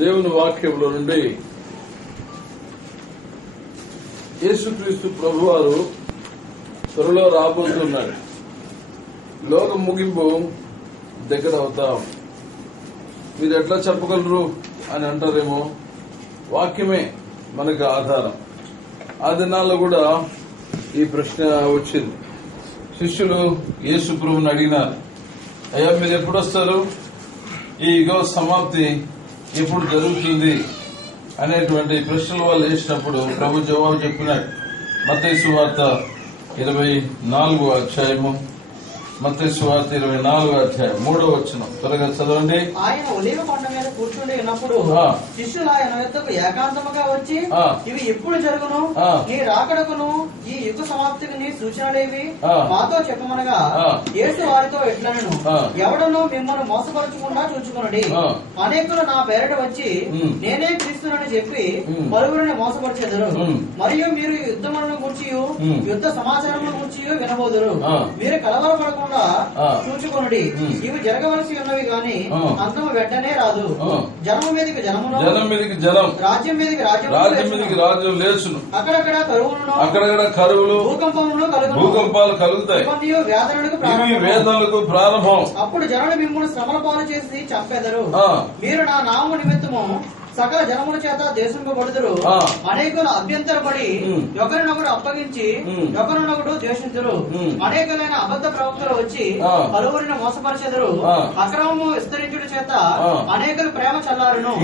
దేవుని వాక్యంలో నుండి యేసుక్రీస్తు ప్రభువారు త్వరలో రాబోతున్నాడు. లోకం ముగింపు దగ్గర అవుతాం. మీరు ఎట్లా చెప్పగలరు అని అంటారేమో. వాక్యమే మనకు ఆధారం. ఆ దినాల్లో కూడా ఈ ప్రశ్న వచ్చింది. శిష్యులు యేసు ప్రభువుని అడిగినారు, అయ్యా మీరు ఎప్పుడు వస్తారు, ఈ యుగ సమాప్తి ఎప్పుడు జరుగుతుంది అనేటువంటి ప్రశ్నలు వాళ్ళు వేసినప్పుడు ప్రభు జవాబు చెప్పినాడు. మత్తయి సువార్త 24వ అధ్యాయము, మత్తయి సువార్త 24వ అధ్యాయం 3వ వచనం త్వరగా చదవండి. ఆయన ఒలీవ కొండ మీద కూర్చుండి ఉన్నప్పుడు శిష్యులు ఆయన యొద్దకు ఏకాంతముగా వచ్చి, ఇవి ఎప్పుడు జరుగును, నీ రాకడకును ఈ యుగ సమాప్తికి నీ సూచనలేవి మాతో చెప్పమనగా, యేసు వారితో ఎట్లనెను, ఎవడనో మిమ్మల్ని మోసపరచకుండా చూచుకొనుడి. అనేకులు నా పేరట వచ్చి నేనే క్రీస్తునని చెప్పి పలువురిని మోసపరిచెదరు. మరియు మీరు యుద్ధములను గూర్చి యుద్ధ సమాచారములను గూర్చి వినబోదురు. మీరు కలవరపడకుండా చూచుకొనుడి. ఇవి జరగవలసి ఉన్నవి గాని అంతము వెంటనే రాదు. జనము మీదకి జనమును, జనం మీదకి జనం, రాజ్యం మీదకి రాజ్యం మీదకి రాజ్యం లేచును. అక్కడక్కడ కరువులు, భూకంపాలు కలుగుతాయి. ఇవి వేదనలకు ప్రారంభం. అప్పుడు జనులు మిమ్మల్ని శ్రమల పాలు చేసి చంపెదరు. మీరు నా నామము నిమిత్తము సకల జనముల చేత దేశింపబడుదురు. అనేకులు అభ్యంతరపడి ఒకరినొకరు అప్పగించి ఒకరినొకరు ద్వేషించరు. అనేకులైన అబద్ధ ప్రవక్తలు వచ్చి పలువురిని మోసపరిచెదరు. అక్రమము విస్తరించుట చేత అనేకులు ప్రేమ చల్లారును.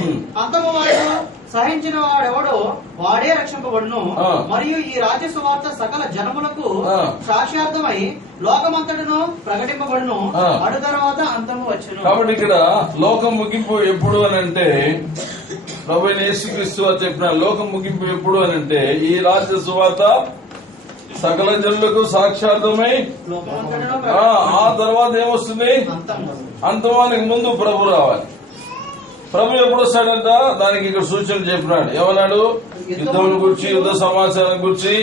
అంతము వారు సహించిన వాడెవడో వాడే రక్షింపబడును. మరియు ఈ రాజ్య సువార్త సకల జనములకు సాక్ష్యార్థమై లోకమంతటను ప్రకటింపబడును. అటు తర్వాత అంతము వచ్చును. కాబట్టి ఇక్కడ లోకం ముగింపు ఎప్పుడు అని అంటే, ప్రభువైన యేసుక్రీస్తు వారు చెప్పిన లోకం ముగింపు ఎప్పుడు అని అంటే, ఈ రాజ్య సువార్త సకల జనులకు సాక్షార్థమై ఆ తర్వాత ఏమొస్తుంది, అంతమానికి ముందు ప్రభు రావాలి. ప్రభు ఎప్పుడు వస్తాడంట, దానికి ఇక్కడ సూచనలు చెప్పినాడు. ఏమన్నాడు, యుద్ధం గురించి, యుద్ధ సమాచారం గురించి,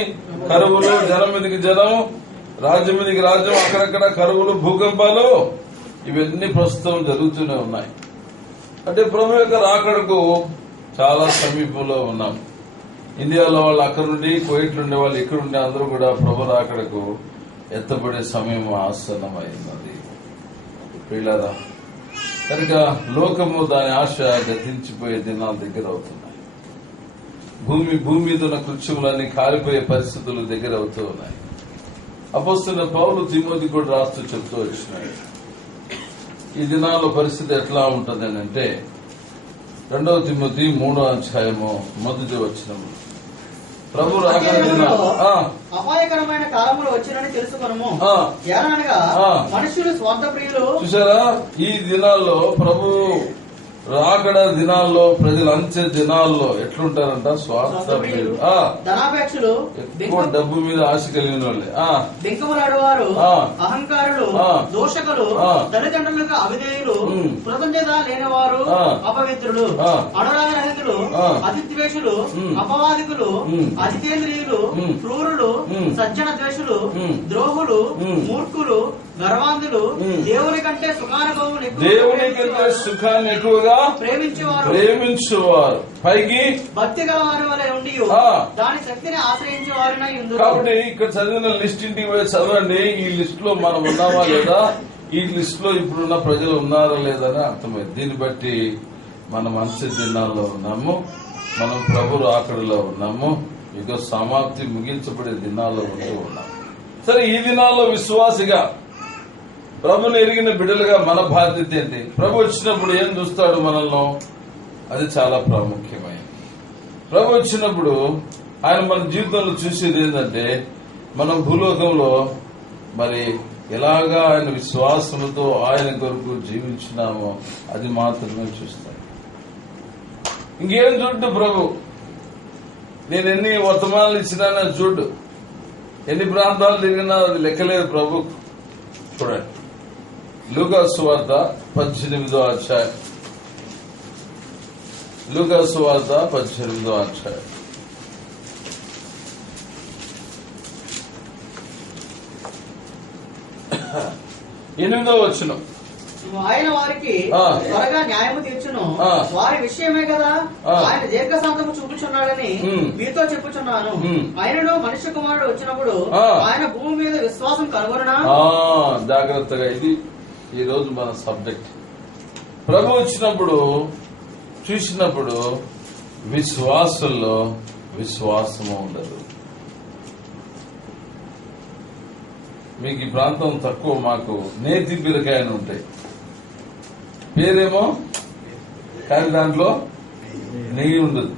కరువులు, జనం మీదకి జనం, రాజ్యం మీదకి రాజ్యం, అక్కడక్కడ కరువులు, భూకంపాలు, ఇవన్నీ ప్రస్తుతం జరుగుతూనే ఉన్నాయి. అంటే ప్రభు యొక్క రాకడకు చాలా సమీపంలో ఉన్నాం. ఇండియాలో వాళ్ళు అక్కడ నుండి, కువైట్ నుండి వాళ్ళు ఇక్కడ ఉండే అందరూ కూడా ప్రభు రాకడకు ఎత్తబడే సమయం ఆసన్నమైనది. వీళ్ళదా కనుక లోకము దాని ఆశ గతించిపోయే దినాలు దగ్గర అవుతున్నాయి. భూమి మీద ఉన్న కృత్యములన్నీ కాలిపోయే పరిస్థితులు దగ్గర అవుతూ ఉన్నాయి. అపోస్తలుడైన పౌలు తిమోతి కూడా రాస్తూ చెప్తూ వచ్చినాడు, ఈ దినాల్లో పరిస్థితి ఎట్లా ఉంటుంది అని అంటే, 2వ తిమోతి 3వ అధ్యాయము 1వ వచనం, ప్రభు రాకడ దినాలు అపాయకరమైన కాలములు వచ్చినని తెలుసుకొనుము. ఏలనగా మనుషులు స్వార్థప్రియులు. చూసారా, ఈ దినాల్లో ప్రభు రాకడ దినాల్లో, ప్రజలు అంచె దినాల్లో ఎట్లుంటారంట, స్వార్థప్రియులు, ధనాపేక్షలు, ఎక్కువ డబ్బు మీద ఆశ కలిగిన వాళ్ళే, బింకములాడువారు, అహంకారులు, దోషకులు, తల్లిదండ్రులకు అవిధేయులు, కృతజ్ఞత లేనివారు, అపవిత్రులు, అనురాగరహితులు, అతిద్వేషులు, అపవాదికులు, అజితేంద్రియులు, క్రూరులు, సజ్జన ద్వేషులు, ద్రోహులు, మూర్ఖులు, గర్వాంధులు, దేవుని కంటే సుఖాన్ని ఎక్కువగా ప్రేమించేవారు, పైకి భక్తి గల వారి వలె ఉండి దాని శక్తిని ఆశ్రయించే వారినై ఉందురు. కాబట్టి ఇక్కడ చదివిన లిస్ట్ ఇంటికి పోయి చదవండి. ఈ లిస్ట్ లో మనం ఉన్నామా లేదా, ఈ లిస్ట్ లో ఇప్పుడున్న ప్రజలు ఉన్నారా లేదని అర్థమైంది. దీన్ని బట్టి మనం అంచె దినాల్లో ఉన్నాము, మనం ప్రభు రాకడలో ఉన్నాము, యుగ సమాప్తి ముగించబడే దినాల్లో ఉంటూ ఉన్నాము. సరే, ఈ దినాల్లో విశ్వాసిగా, ప్రభుని ఎరిగిన బిడ్డలుగా మన బాధ్యత ఏంటి? ప్రభు వచ్చినప్పుడు ఏం చూస్తాడు మనల్లో, అది చాలా ప్రాముఖ్యమైనది. ప్రభు వచ్చినప్పుడు ఆయన మన జీవితంలో చూసేది ఏంటంటే, మనం భూలోకంలో మరి ఎలాగా ఆయన విశ్వాసంతో ఆయన కొరకు జీవించినామో అది మాత్రమే చూస్తాడు. ఇంకేం చూడ్డు ప్రభు. నేను ఎన్ని వర్తమానాలు ఇచ్చినా చూడ్డు, ఎన్ని ప్రాంతాలు తిరిగినా అది లెక్కలేదు ప్రభు. చూడండి, లూకా సువార్త 18వ అధ్యాయం, లూకా సువార్త 18వ అధ్యాయం 8వ వచనం. ఆయన వారికి త్వరగా న్యాయము తీర్చును, వారి విషయమే కదా ఆయన దీర్ఘశాంతము చూపుచున్నాడని మీతో చెప్పుచున్నాను. ఆయనను మనుష్య కుమారుడు వచ్చినప్పుడు ఆయన భూమి మీద విశ్వాసం కనుగొననా? జాగ్రత్తగా, ఇది ఈ రోజు మన సబ్జెక్ట్. ప్రభు వచ్చినప్పుడు చూసినప్పుడు విశ్వాసుల్లో విశ్వాసము ఉండదు. మీకు ఈ ప్రాంతం తక్కువ, మాకు నేతి బీరకాయలు ఉంటాయి, పేరేమో కానీ దాంట్లో నెయ్యి ఉండదు.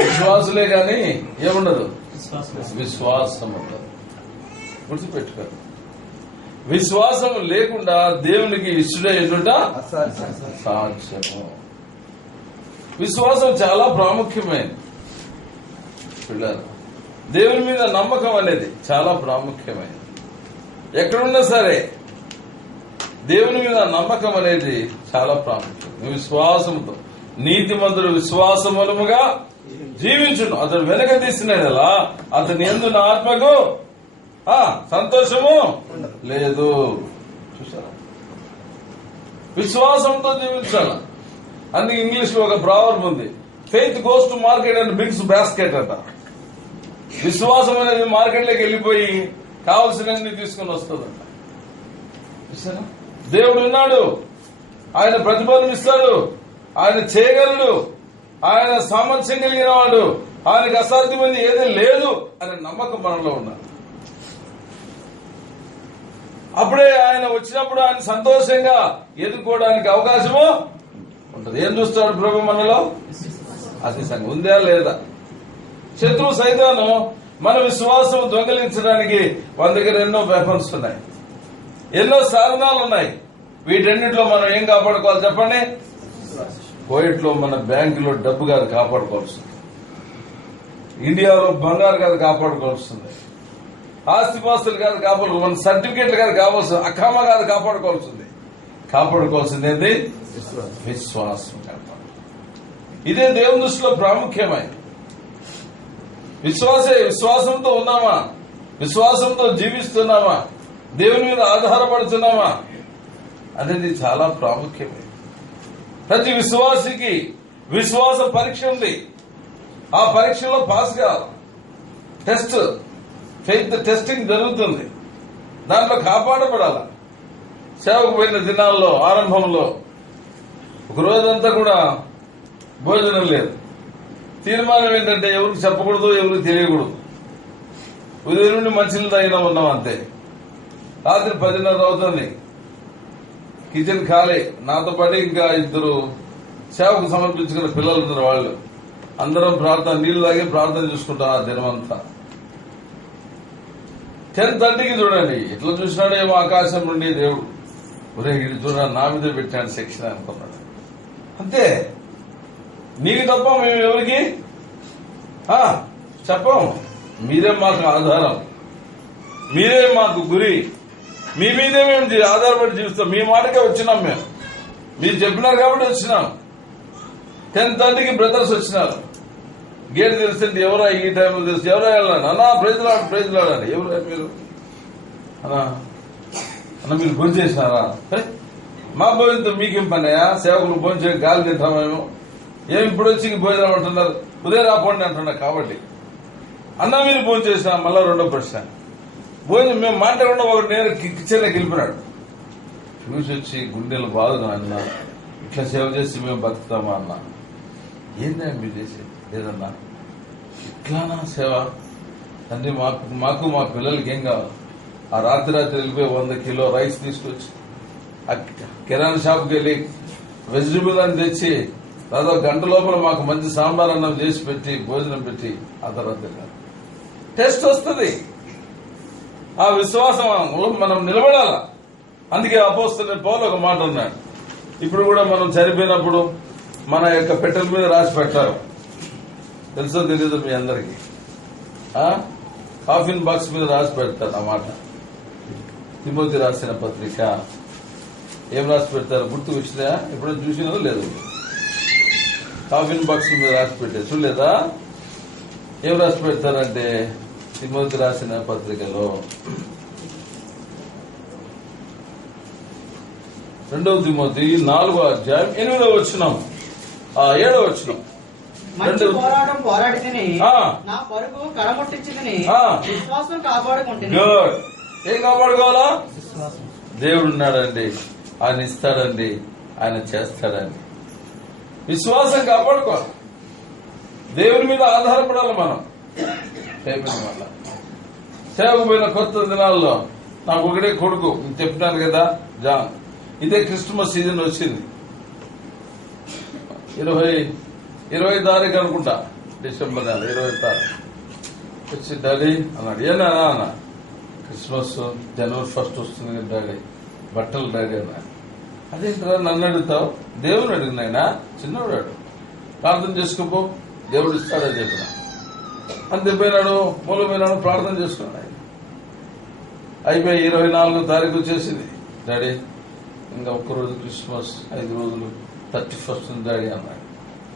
విశ్వాసులే కానీ ఏముండదు, విశ్వాసం ఉండదు. గుర్తుపెట్టుకోరు. విశ్వాసం లేకుండా దేవునికి ఇష్టడే ఎదుట సాక్ష్యము. విశ్వాసం చాలా ప్రాముఖ్యమైనది పిల్లలు. దేవుని మీద నమ్మకం అనేది చాలా ప్రాముఖ్యమైనది. ఎక్కడున్నా సరే దేవుని మీద నమ్మకం అనేది చాలా ప్రాముఖ్యం. విశ్వాసంతో నీతిమంతుడు విశ్వాసములుగా జీవించును, అతడు వెనక తీసినలా అతని యందు నా ఆత్మకు సంతోషము లేదు. చూసారా, విశ్వాసంతో జీవించాల. అందుకే ఇంగ్లీష్ లో ఒక ప్రావర్బ్ ఉంది, faith goes to market and Biggs basket అంట. విశ్వాసం అనేది మార్కెట్లోకి వెళ్ళిపోయి కావలసినన్ని తీసుకుని వస్తుందంట. చూసారా, దేవుడు ఉన్నాడు, ఆయన ప్రతిఫలం ఇస్తాడు, ఆయన చేయగలడు, ఆయన సామర్థ్యం కలిగిన వాడు, ఆయనకు అసాధ్యమైంది ఏదీ లేదు అనే నమ్మకం మనలో ఉన్నాడు. అప్పుడే ఆయన వచ్చినప్పుడు ఆయన సంతోషంగా ఎదుర్కోవడానికి అవకాశము ఉంటుంది. ఏం చూస్తాడు ప్రభు మనలో? అది సంగతి ఉందా లేదా? శత్రువు సైతాను మన విశ్వాసం దొంగలించడానికి మన దగ్గర ఎన్నో వెపన్స్ ఉన్నాయి, ఎన్నో సాధనాలు ఉన్నాయి. వీటన్నిటిలో మనం ఏం కాపాడుకోవాలి చెప్పండి? కోయిట్లో మన బ్యాంకులో డబ్బు కాదు కాపాడుకోవాల్సింది, ఇండియాలో బంగారు కాదు కాపాడుకోవాల్సింది, ఆస్తిపాస్తులు కాదు కాపాడు, మన సర్టిఫికేట్లు కాదు కావాల్సింది, అక్రమ కాదు కాపాడుకోవాల్సింది. కాపాడుకోవాల్సింది ఏంటి? విశ్వాసం కాపాడు. ఇదే దేవుని దృష్టిలో ప్రాముఖ్యమైనది. విశ్వాసంతో ఉన్నామా? విశ్వాసంతో జీవిస్తున్నామా? దేవుని మీద ఆధారపడుతున్నామా అనేది చాలా ప్రాముఖ్యమైనది. ప్రతి విశ్వాసికి విశ్వాస పరీక్ష ఉంది. ఆ పరీక్షలో పాస్ కావాలి. టెస్ట్, ఫెయిత్ టెస్టింగ్ జరుగుతుంది, దాంట్లో కాపాడబడాల. సేవకు పోయిన దినాల్లో ఆరంభంలో ఒక రోజంతా కూడా భోజనం లేదు. తీర్మానం ఏంటంటే ఎవరికి చెప్పకూడదు, ఎవరికి తెలియకూడదు. ఉదయం నుండి మంచిలు తాగినా ఉన్నాం అంతే. రాత్రి 10:30 అవుతుంది, కిచెన్ ఖాళీ. నాతో పాటు ఇంకా 2 సేవకు సమర్పించుకున్న పిల్లలు ఉన్నారు. వాళ్ళు అందరం ప్రార్థన, నీళ్లు తాగి ప్రార్థన చూసుకుంటాం ఆ దినమంతా. 10:30కి చూడండి, ఎట్లా చూసినాడు ఏమో ఆకాశం నుండి దేవుడు, ఒరే ఇది చూడ నా మీద పెట్టాడు సెక్షన్ అనుకున్నాడు. అంతే. నీకు తప్ప మేము ఎవరికి చెప్పం. మీరే మాకు ఆధారం, మీరే మాకు గురి, మీ మీదే మేము ఆధారపడి జీవిస్తాం. మీ మాటకే వచ్చినాం మేము, మీరు చెప్పినారు కాబట్టి వచ్చినాం. 10:30కి బ్రదర్స్ వచ్చినారు. గేట్ తెలిసింది, ఎవరో ఈ టైంలో తెలిసి ఎవరో వెళ్ళాను అన్నా ప్రైజ్ లాడండి. ఎవరు మీరు అన్న మీరు భోజనం చేసినారా? మా భోజనంతో మీకేం పన్నాయా? సేవకులు భోజనం చేయ గాలి తింటాం మేము. ఏమి ఇప్పుడు వచ్చి భోజనం అంటున్నారు, ఉదయం రాపోండి అంటున్నారు. కాబట్టి అన్న మీరు భోజనం చేసినా? మళ్ళా 2వ ప్రశ్న. భోజనం మేము మాట్లాడకుండా ఒకటి నేను కిచెన్లోకి వెళ్ళిపోయినాడు. చూసి వచ్చి గుండెలు బాధగా అన్న, ఇట్లా సేవ చేసి మేము బతుకుతామా అన్న. ఏందా మీరు చేసేది? లేదన్నా, ఇట్లానా సేవ? తండ్రి మాకు మా పిల్లలకి ఏం కావాలి? ఆ రాత్రి వెళ్ళిపోయి 100 కిలో రైస్ తీసుకొచ్చి ఆ కిరాణా షాప్కి వెళ్ళి వెజిటబుల్ అని తెచ్చి దాదాపు గంట లోపల మాకు మంచి సాంబార్ అన్నం చేసి పెట్టి భోజనం పెట్టి ఆ తర్వాత టెస్ట్ వస్తుంది. ఆ విశ్వాసంలో మనం నిలబడాల. అందుకే అపోస్తలుడైన పౌలు ఒక మాట ఉన్నాడు. ఇప్పుడు కూడా మనం చనిపోయినప్పుడు మన యొక్క పెట్టెల మీద రాసి పెట్టారు, తెలుసో తెలీదు మీ అందరికి. కాఫిన్ బాక్స్ మీద రాసి పెడతారు ఆ మాట. తిమోతి రాసిన పత్రిక ఏం రాసి పెడతారు గుర్తుకు వచ్చినా? ఎప్పుడో చూసినదో లేదు. కాఫిన్ బాక్స్ మీద రాసి పెట్టారు, చూడలేదా? ఏం రాసి పెడతారంటే తిమోతి రాసిన పత్రికలో 2 తిమోతి 4వ అధ్యాయం 8వ వచనం 7వ వచనం. మంచి పోరాటం పోరాడి తిని ఆ. నా పరుగు కడముట్టించి తిని ఆ. విశ్వాసం కాపాడుకుంటుంది. గుడ్. ఏం కాపాడుకోవాలా? దేవుడు ఉన్నాడండి, ఆయన ఇస్తాడండి, ఆయన చేస్తాడండి. విశ్వాసం కాపాడుకోవాలి, దేవుని మీద ఆధారపడాలి. మనం అయిపోయిన వల్ల సేవకుపోయిన కొత్త దినాల్లో నాకు ఒకటే కొడుకు, చెప్తాను కదా జాన్. ఇదే క్రిస్మస్ సీజన్ వచ్చింది, 20 తారీఖు అనుకుంటా, డిసెంబర్ నెల 20 తారీఖు వచ్చి డాడీ అన్నాడు. ఏనా అన్న, క్రిస్మస్ జనవరి 1 వస్తుంది కదా డాడీ, బట్టలు డాడీ అన్నాడు. అదేంటరా నన్ను అడుగుతావు? దేవుని అడిగినాయనా, చిన్నవాడు అడుగు, ప్రార్థన చేసుకోపో, దేవుడు ఇస్తాడని చెప్పిన. అంతే పోయినాడు, మూలమైనాడు, ప్రార్థన చేసుకున్నాడు. అయిపోయి 24వ తారీఖు వచ్చేసింది. డాడీ ఇంకా ఒక్కరోజు క్రిస్మస్, 5 రోజులు 31st ఉంది డాడీ అన్నాడు.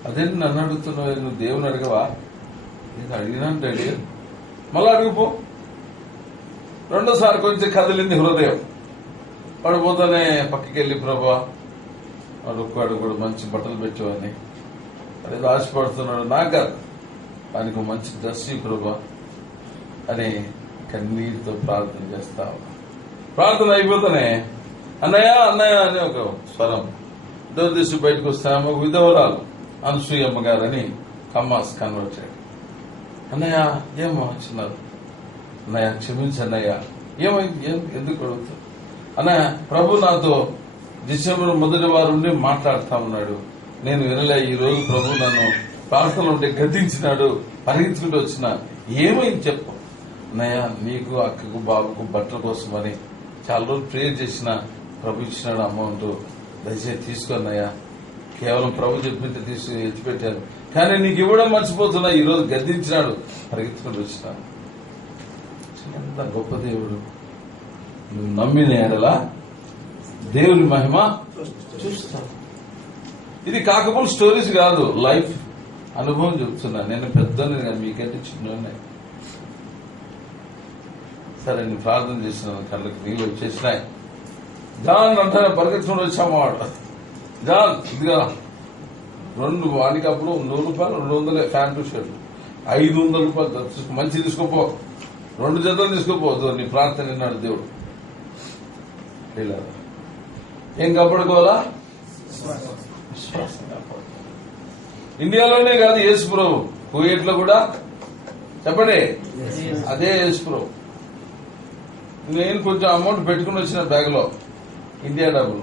అదేంటి నన్ను అడుగుతున్నావు, నువ్వు దేవుని అడగవా? నేను అడిగినాను డాడీ. మళ్ళా అడుగుపో. రెండోసారి కొంచెం కదిలింది హృదయం. పడిపోతానే పక్కకి వెళ్ళి ప్రభా అడుగు కూడా మంచి బట్టలు పెట్టేవని అదేదో ఆశపడుతున్నాడు. నాకు కాదు, ఆయనకు మంచి డ్రెస్ ప్రభా అని కన్నీటితో ప్రార్థన చేస్తా. ప్రార్థన అయిపోతానే అన్నయ్య అన్నయ్య అని ఒక స్వరం డోర్ తీసి బయటకు వస్తాము. ఒక విధవరాలు అనసూయమ్మ గారని కమ్మాస్ కన్వర్ట్ చేయడం. అన్నయ్య ఏమో వచ్చినారు. అన్నయ్య క్షమించన్నయ్య. ఏమైంది, ఎందుకు అడుగుతావు? అన్నయ్య ప్రభు నాతో డిసెంబర్ 1వ వారం నుండి మాట్లాడుతా ఉన్నాడు, నేను వినలే. ఈ రోజు ప్రభు నన్ను ప్రార్థనలు ఉంటే గద్దించినాడు, పరిగెత్తుకుంటూ వచ్చిన. ఏమైంది చెప్పు. అన్నయ్య నీకు అక్కకు బాబుకు బట్టల కోసమని చాలా రోజులు ప్రేయర్ చేసిన, ప్రభు ఇచ్చినాడు అమౌంట్, దయచేసి తీసుకోన్నయ్య. కేవలం ప్రభు చెప్పింటే తీసుకుని ఎత్తిపెట్టాను, కానీ నీకు ఇవ్వడం మర్చిపోతున్నా. ఈ రోజు గద్దించినాడు, పరిగెత్తుకుంటూ వచ్చినాను. ఎంత గొప్ప దేవుడు. నువ్వు నమ్మిన ఎడలా దేవుని మహిమ చూస్తావు. ఇది కాకపోతే స్టోరీస్ కాదు, లైఫ్ అనుభవం చెప్తున్నా. నేను పెద్దోని కానీ మీకంటే చిన్నోనే. సరే నేను ప్రార్థన చేసిన, కళ్ళకి నీళ్ళు వచ్చేసినాయి. జాన్ అంటే పరిగెత్తుకుని వచ్చాము. వాడు జాన్ ఇదిగా 2 వాడికి అప్పుడు 100 రూపాయలు 200 ప్యాంటు షర్ట్ 500 రూపాయలు మంచి తీసుకోపో, 2 జతలు తీసుకోపోదు. నీ ప్రార్థన విన్నాడు దేవుడు. ఏం కాపాడుకోవాలా? విశ్వాసం కాపాడు. ఇండియాలోనే కాదు, యేసు ప్రభు కువైట్ లో కూడా చెప్పండి, అదే యేసు ప్రభు. నేను కొంచెం అమౌంట్ పెట్టుకుని వచ్చిన బ్యాగ్ లో, ఇండియా డబ్బులు,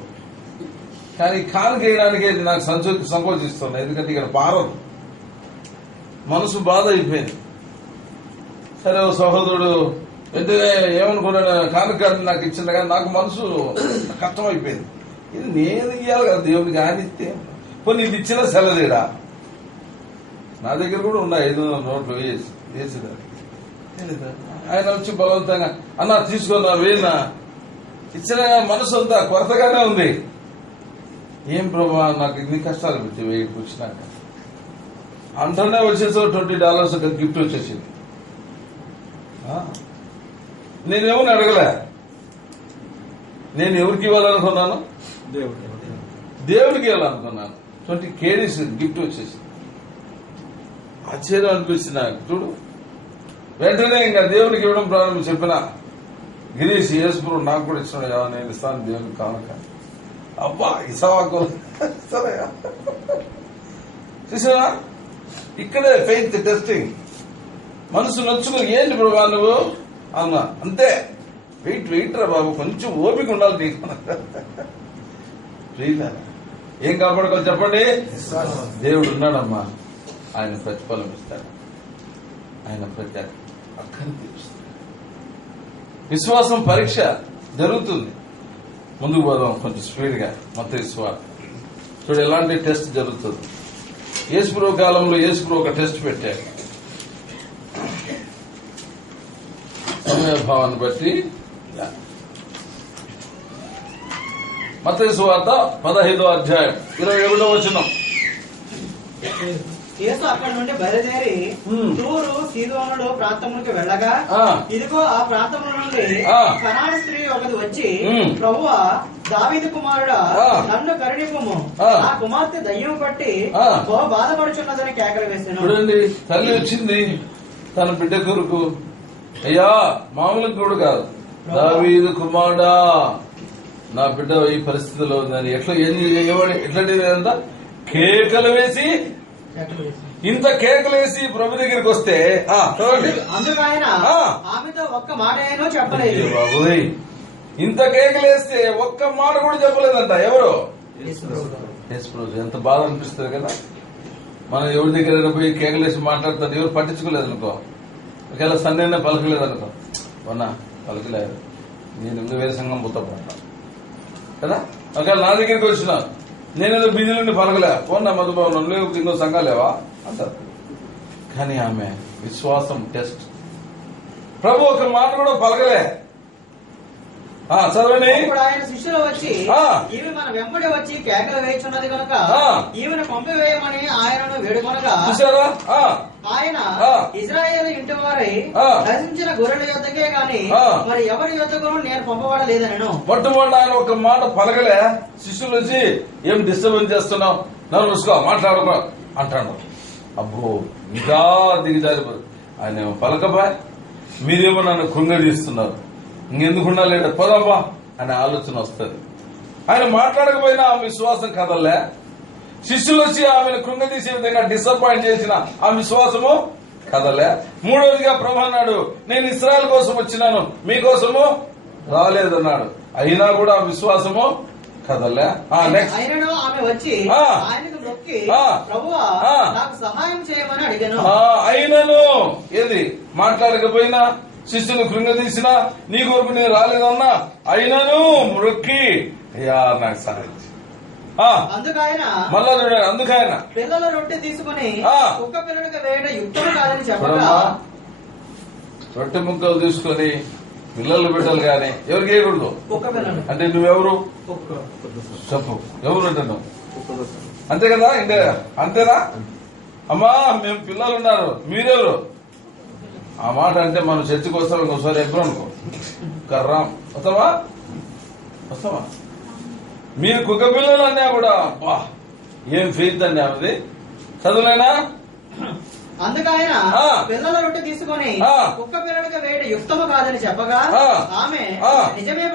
కానీ కానుక వేయడానికి నాకు సంకోచిస్తున్నా. ఎందుకంటే ఇక్కడ పారదు, మనసు బాధ అయిపోయింది. సరే ఓ సహోదరుడు వెంటనే ఏమనుకున్నాడు, కానుక నాకు ఇచ్చింది, కానీ నాకు మనసు కష్టం అయిపోయింది. ఇది నేను ఇయ్యాలి కదా దేవునికి, ఆయన ఇస్తే కొన్ని ఇది ఇచ్చిన సెలదేడా. నా దగ్గర కూడా ఉన్నాయి 500 నోట్లు వేసేదాన్ని. ఆయన వచ్చి బలవంతంగా అన్న తీసుకున్నారు, వేనా ఇచ్చిన మనసు అంతా కొరతగానే ఉంది. ఏం ప్రభా నాకు ఇన్ని కష్టాలు పెట్టి వెయ్యికి వచ్చినాక అంటనే వచ్చేసో $20 గిఫ్ట్ వచ్చేసింది. నేనేమని అడగలే, నేను ఎవరికి ఇవ్వాలనుకున్నాను? దేవుడికి ఇవ్వాలనుకున్నాను. 20 KDs గిఫ్ట్ వచ్చేసింది. ఆశ్చర్యం అనిపిస్తుంది నాకు. చూడు, వెంటనే ఇంకా దేవుడికి ఇవ్వడం ప్రారంభం. చెప్పిన గిరీష్ యేసుప్రభు నాకు కూడా ఇచ్చినాడు కదా, నేను ఇస్తాను దేవునికి కానుక. అబ్బా ఇసవాకు సరే చూసావా, ఇక్కడే ఫెయిత్ టెస్టింగ్. మనసు నచ్చుకుని ఏంటి ప్రభా నువ్వు అన్నా, అంతే. వెయిట్ రా బాబు, కొంచెం ఓపిక ఉండాలి నీకు. ఏం కాపాడుకోవాలి చెప్పండి? దేవుడు ఉన్నాడమ్మా, ఆయన ప్రతిఫలం ఇస్తాడు, ఆయన ప్రతి అక్కని తీరుస్తాడు. విశ్వాసం పరీక్ష జరుగుతుంది. ముందుకు పోదాం కొంచెం స్పీడ్ గా. మత్తయి సువార్త చూడు ఎలాంటి టెస్ట్ జరుగుతుంది. యేసుప్రభు కాలంలో యేసుప్రభు ఒక టెస్ట్ పెట్టాడు. సమయభావాన్ని బట్టి మత్తయి సువార్త 15వ అధ్యాయం 21వ వచనం. యేసు అక్కడి నుండి బయలుదేరి తూరు సీదోనులు ప్రాంతములకు వెళ్ళగా ఇదిగో ఆ ప్రాంతముల నుండి కనాను స్త్రీ ఒకటి వచ్చి, ప్రభువా, దావీదు కుమారుడా, నన్ను కరుణింపుము, ఆ కుమార్తె దయ్యం పట్టి బహు బాధపడుచున్నదని కేకలు వేసాను. చూడండి, తల్లి వచ్చింది తన బిడ్డ కొరకు. అయ్యా, మామూలు కూడా కాదు, దావీదు కుమారుడా, నా బిడ్డ ఈ పరిస్థితిలో ఉందని ఎట్లా కేకలు వేసి, ఇంత కేకలు వేసి ప్రభు దగ్గరికి వస్తే అందుకు ఆయన ఆమెతో ఒక్క మాట అయినా చెప్పలేదు. బాబోయ్, ఇంత కేకలు వేస్తే ఒక్క మాట కూడా చెప్పలేదంట. ఎవరు? ఎంత బాధ అనిపిస్తుంది కదా. మనం ఎవరి దగ్గర పోయి కేకలేసి మాట్లాడుతారు, ఎవరు పట్టించుకోలేదు అనుకో, ఒకవేళ సన్నైనా పలకలేదు అనుకో, మొన్న పలకలేదు, నేను ఇంకా వేరే సంఘం పోతా కదా. ఒకవేళ నా దగ్గరికి వచ్చిన నేనేదో బిజీ నుండి పలకలే, పోన్నా మధుభవనం లేవు, ఇంకో సంఘాలేవా అంటారు. కానీ ఆమె విశ్వాసం టెస్ట్. ప్రభు ఒక మాట కూడా పలకలే. చదవండి. ఆయన శిష్యులు వచ్చి, ఈమె మన వెంబడి వచ్చి కేకలు వేయుచున్నది కనుక ఈమెను పంపివేయమని ఆయనను వేడుకొనగా, చూసారా, ఆయన ఇజ్రాయేల్ ఇంటి వారై నశించిన గొర్రెల యొద్దకే గాని మరి ఎవరి యొద్దకు నేను పంపబడలేదనను. మొట్టమొదటి ఆయన ఒక మాట పలకలే. శిష్యులు వచ్చి, ఏం డిస్టర్బెన్స్ చేస్తున్నావు, నన్ను చూసుకో, మాట్లాడుకో అంటాడు. అబ్బో, ఇంకా దిగజారిపోదు. ఆయన ఏమో పలకబాయ్, మీరేమో నన్ను కృంగదీస్తున్నారు, ఇంకెందుకు ఉండాలి, పోదాంబా అనే ఆలోచన వస్తుంది. ఆయన మాట్లాడకపోయినా ఆ విశ్వాసం కదలే. శిష్యులు వచ్చి ఆమెను కృంగదీసే విధంగా డిసప్పాయింట్ చేసిన ఆ విశ్వాసము కదలే. మూడవదిగా ప్రభు అన్నాడు, నేను ఇశ్రాయేల్ కోసం వచ్చినాను, మీకోసము రాలేదన్నాడు. అయినా కూడా ఆ విశ్వాసము కదలే. నెక్స్ట్ ఆమె వచ్చి ఆయనకు మొక్కి, ప్రభువా, నాకు సహాయం చేయమని అడిగాను. అయినను ఏది మాట్లాడకపోయినా, శిష్యులు కృంగదీసినా, నీ కొరకు నేను రాలేదన్నా, అయినను మొక్కి, అయ్యా నాకు సహాయం. మళ్ళా చూడండి, అందుకైన పిల్లల రొట్టె తీసుకుని కుక్క పిల్లడికి వేయడం యుక్తం కాదని చెప్పగా, రొట్టె ముక్కలు తీసుకొని పిల్లలు బిడ్డలు గాని ఎవరికి వేయకూడదు అంటే నువ్వెవరు చెప్పు, ఎవరు అంటే నువ్వు అంతే కదా, ఇంకా అంతేనా? అమ్మా, మేము పిల్లలు ఉన్నారు, మీరెవరు? ఆ మాట అంటే మనం చర్చకు వస్తాం, ఇంకోసారి ఎప్పుడు అనుకో కర్రాం వస్తావా? మీరు కుక్క పిల్లలు అన్నా కూడా బా ఏం ఫెయిత్ అండి ఆమెది, చదువులేనా? అందుకైన పిల్లల రొట్టె తీసుకొని కుక్క పిల్లడికి వేయడం యుక్తము కాదని చెప్పగా, ఆమె నిజమే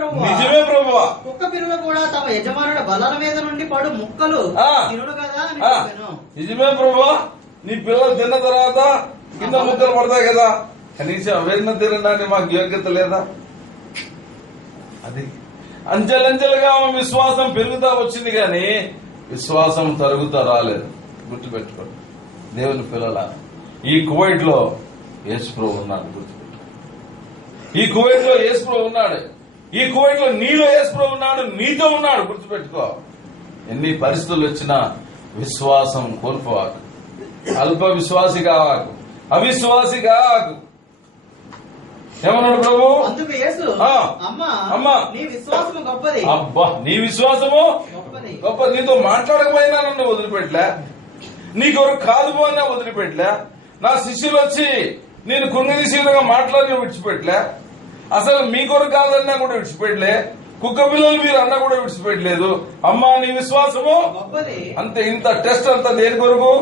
ప్రభువా, కుక్క పిల్లలు కూడా తమ యజమానుల బల్లల మీద నుండి పడు ముక్కలు తినుడు కదా అని చెప్పాను. నిజమే ప్రభువా, నీ పిల్లలు తిన్న తర్వాత కింద ముక్కలు పడతాయి కదా, కనీసం అవైనా తినడానికి మాకు యోగ్యత లేదా? అది అంచెలంచెలుగా విశ్వాసం పెరుగుతా వచ్చింది, కానీ విశ్వాసం తరుగుతా రాలేదు. గుర్తుపెట్టుకోండి దేవుని పిల్లల, ఈ కువైట్ లో యేసు ప్రభు ఉన్నాడు, గుర్తుపెట్టు. ఈ కువైట్ లో యేసు ప్రభు ఉన్నాడు, ఈ కువైట్ లో నీలో యేసు ప్రభు ఉన్నాడు, నీతో ఉన్నాడు, గుర్తుపెట్టుకో. ఎన్ని పరిస్థితులు వచ్చినా విశ్వాసం కోల్పోవాకు, అల్ప విశ్వాసి కావాకు, అవిశ్వాసి కావాకు. ఏమన్నాడు ప్రభు? అందుకు యేసు, అమ్మా, నీ విశ్వాసము గొప్పది. అబ్బా, నీ విశ్వాసము గొప్ప. నీతో మాట్లాడకపోయినా నన్ను వదిలిపెట్టలే, నీ కొరకు కాదు అన్నా వదిలిపెట్టలే, నా శిష్యులు వచ్చి నేను కృంగదీశీలుగా మాట్లాడిన విడిచిపెట్టలే, అసలు మీ కొరకు కాదన్నా కూడా విడిచిపెట్టలే, కుక్క పిల్లలు మీరు అన్నా కూడా విడిచిపెట్టలేదు. అమ్మా, నీ విశ్వాసము అంతే. ఇంత టెస్ట్ అంతా దేని కొరకు?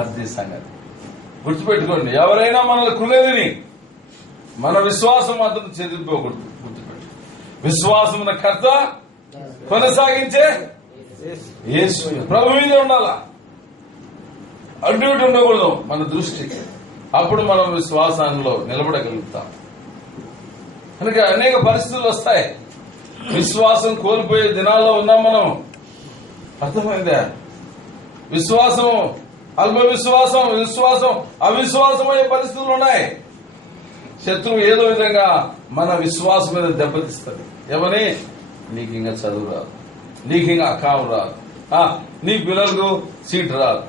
అది సంగతి గుర్తుపెట్టుకోండి. ఎవరైనా మనల్ని కృంగదిని మన విశ్వాసం మాత్రం చెదిరిపోకూడదు, గుర్తుపెట్టు. విశ్వాసం కర్త కొనసాగించే యేసు ప్రభు మీద ఉండాలా, అటు ఇటు ఉండకూడదు మన దృష్టి. అప్పుడు మనం విశ్వాసంలో నిలబడగలుగుతాం. కనుక అనేక పరిస్థితులు వస్తాయి, విశ్వాసం కోల్పోయే దినాల్లో ఉన్నాం మనం. అర్థమైందా? విశ్వాసం, అల్ప విశ్వాసం, విశ్వాసం అవిశ్వాసమయ్యే పరిస్థితులు ఉన్నాయి. శత్రువు ఏదో విధంగా మన విశ్వాసం మీద దెబ్బతీస్తుంది. ఏమని? నీకు ఇంకా చదువు రాదు, నీకు ఇంకా అకాం రాదు, నీ పిల్లలకు సీట్ రాదు,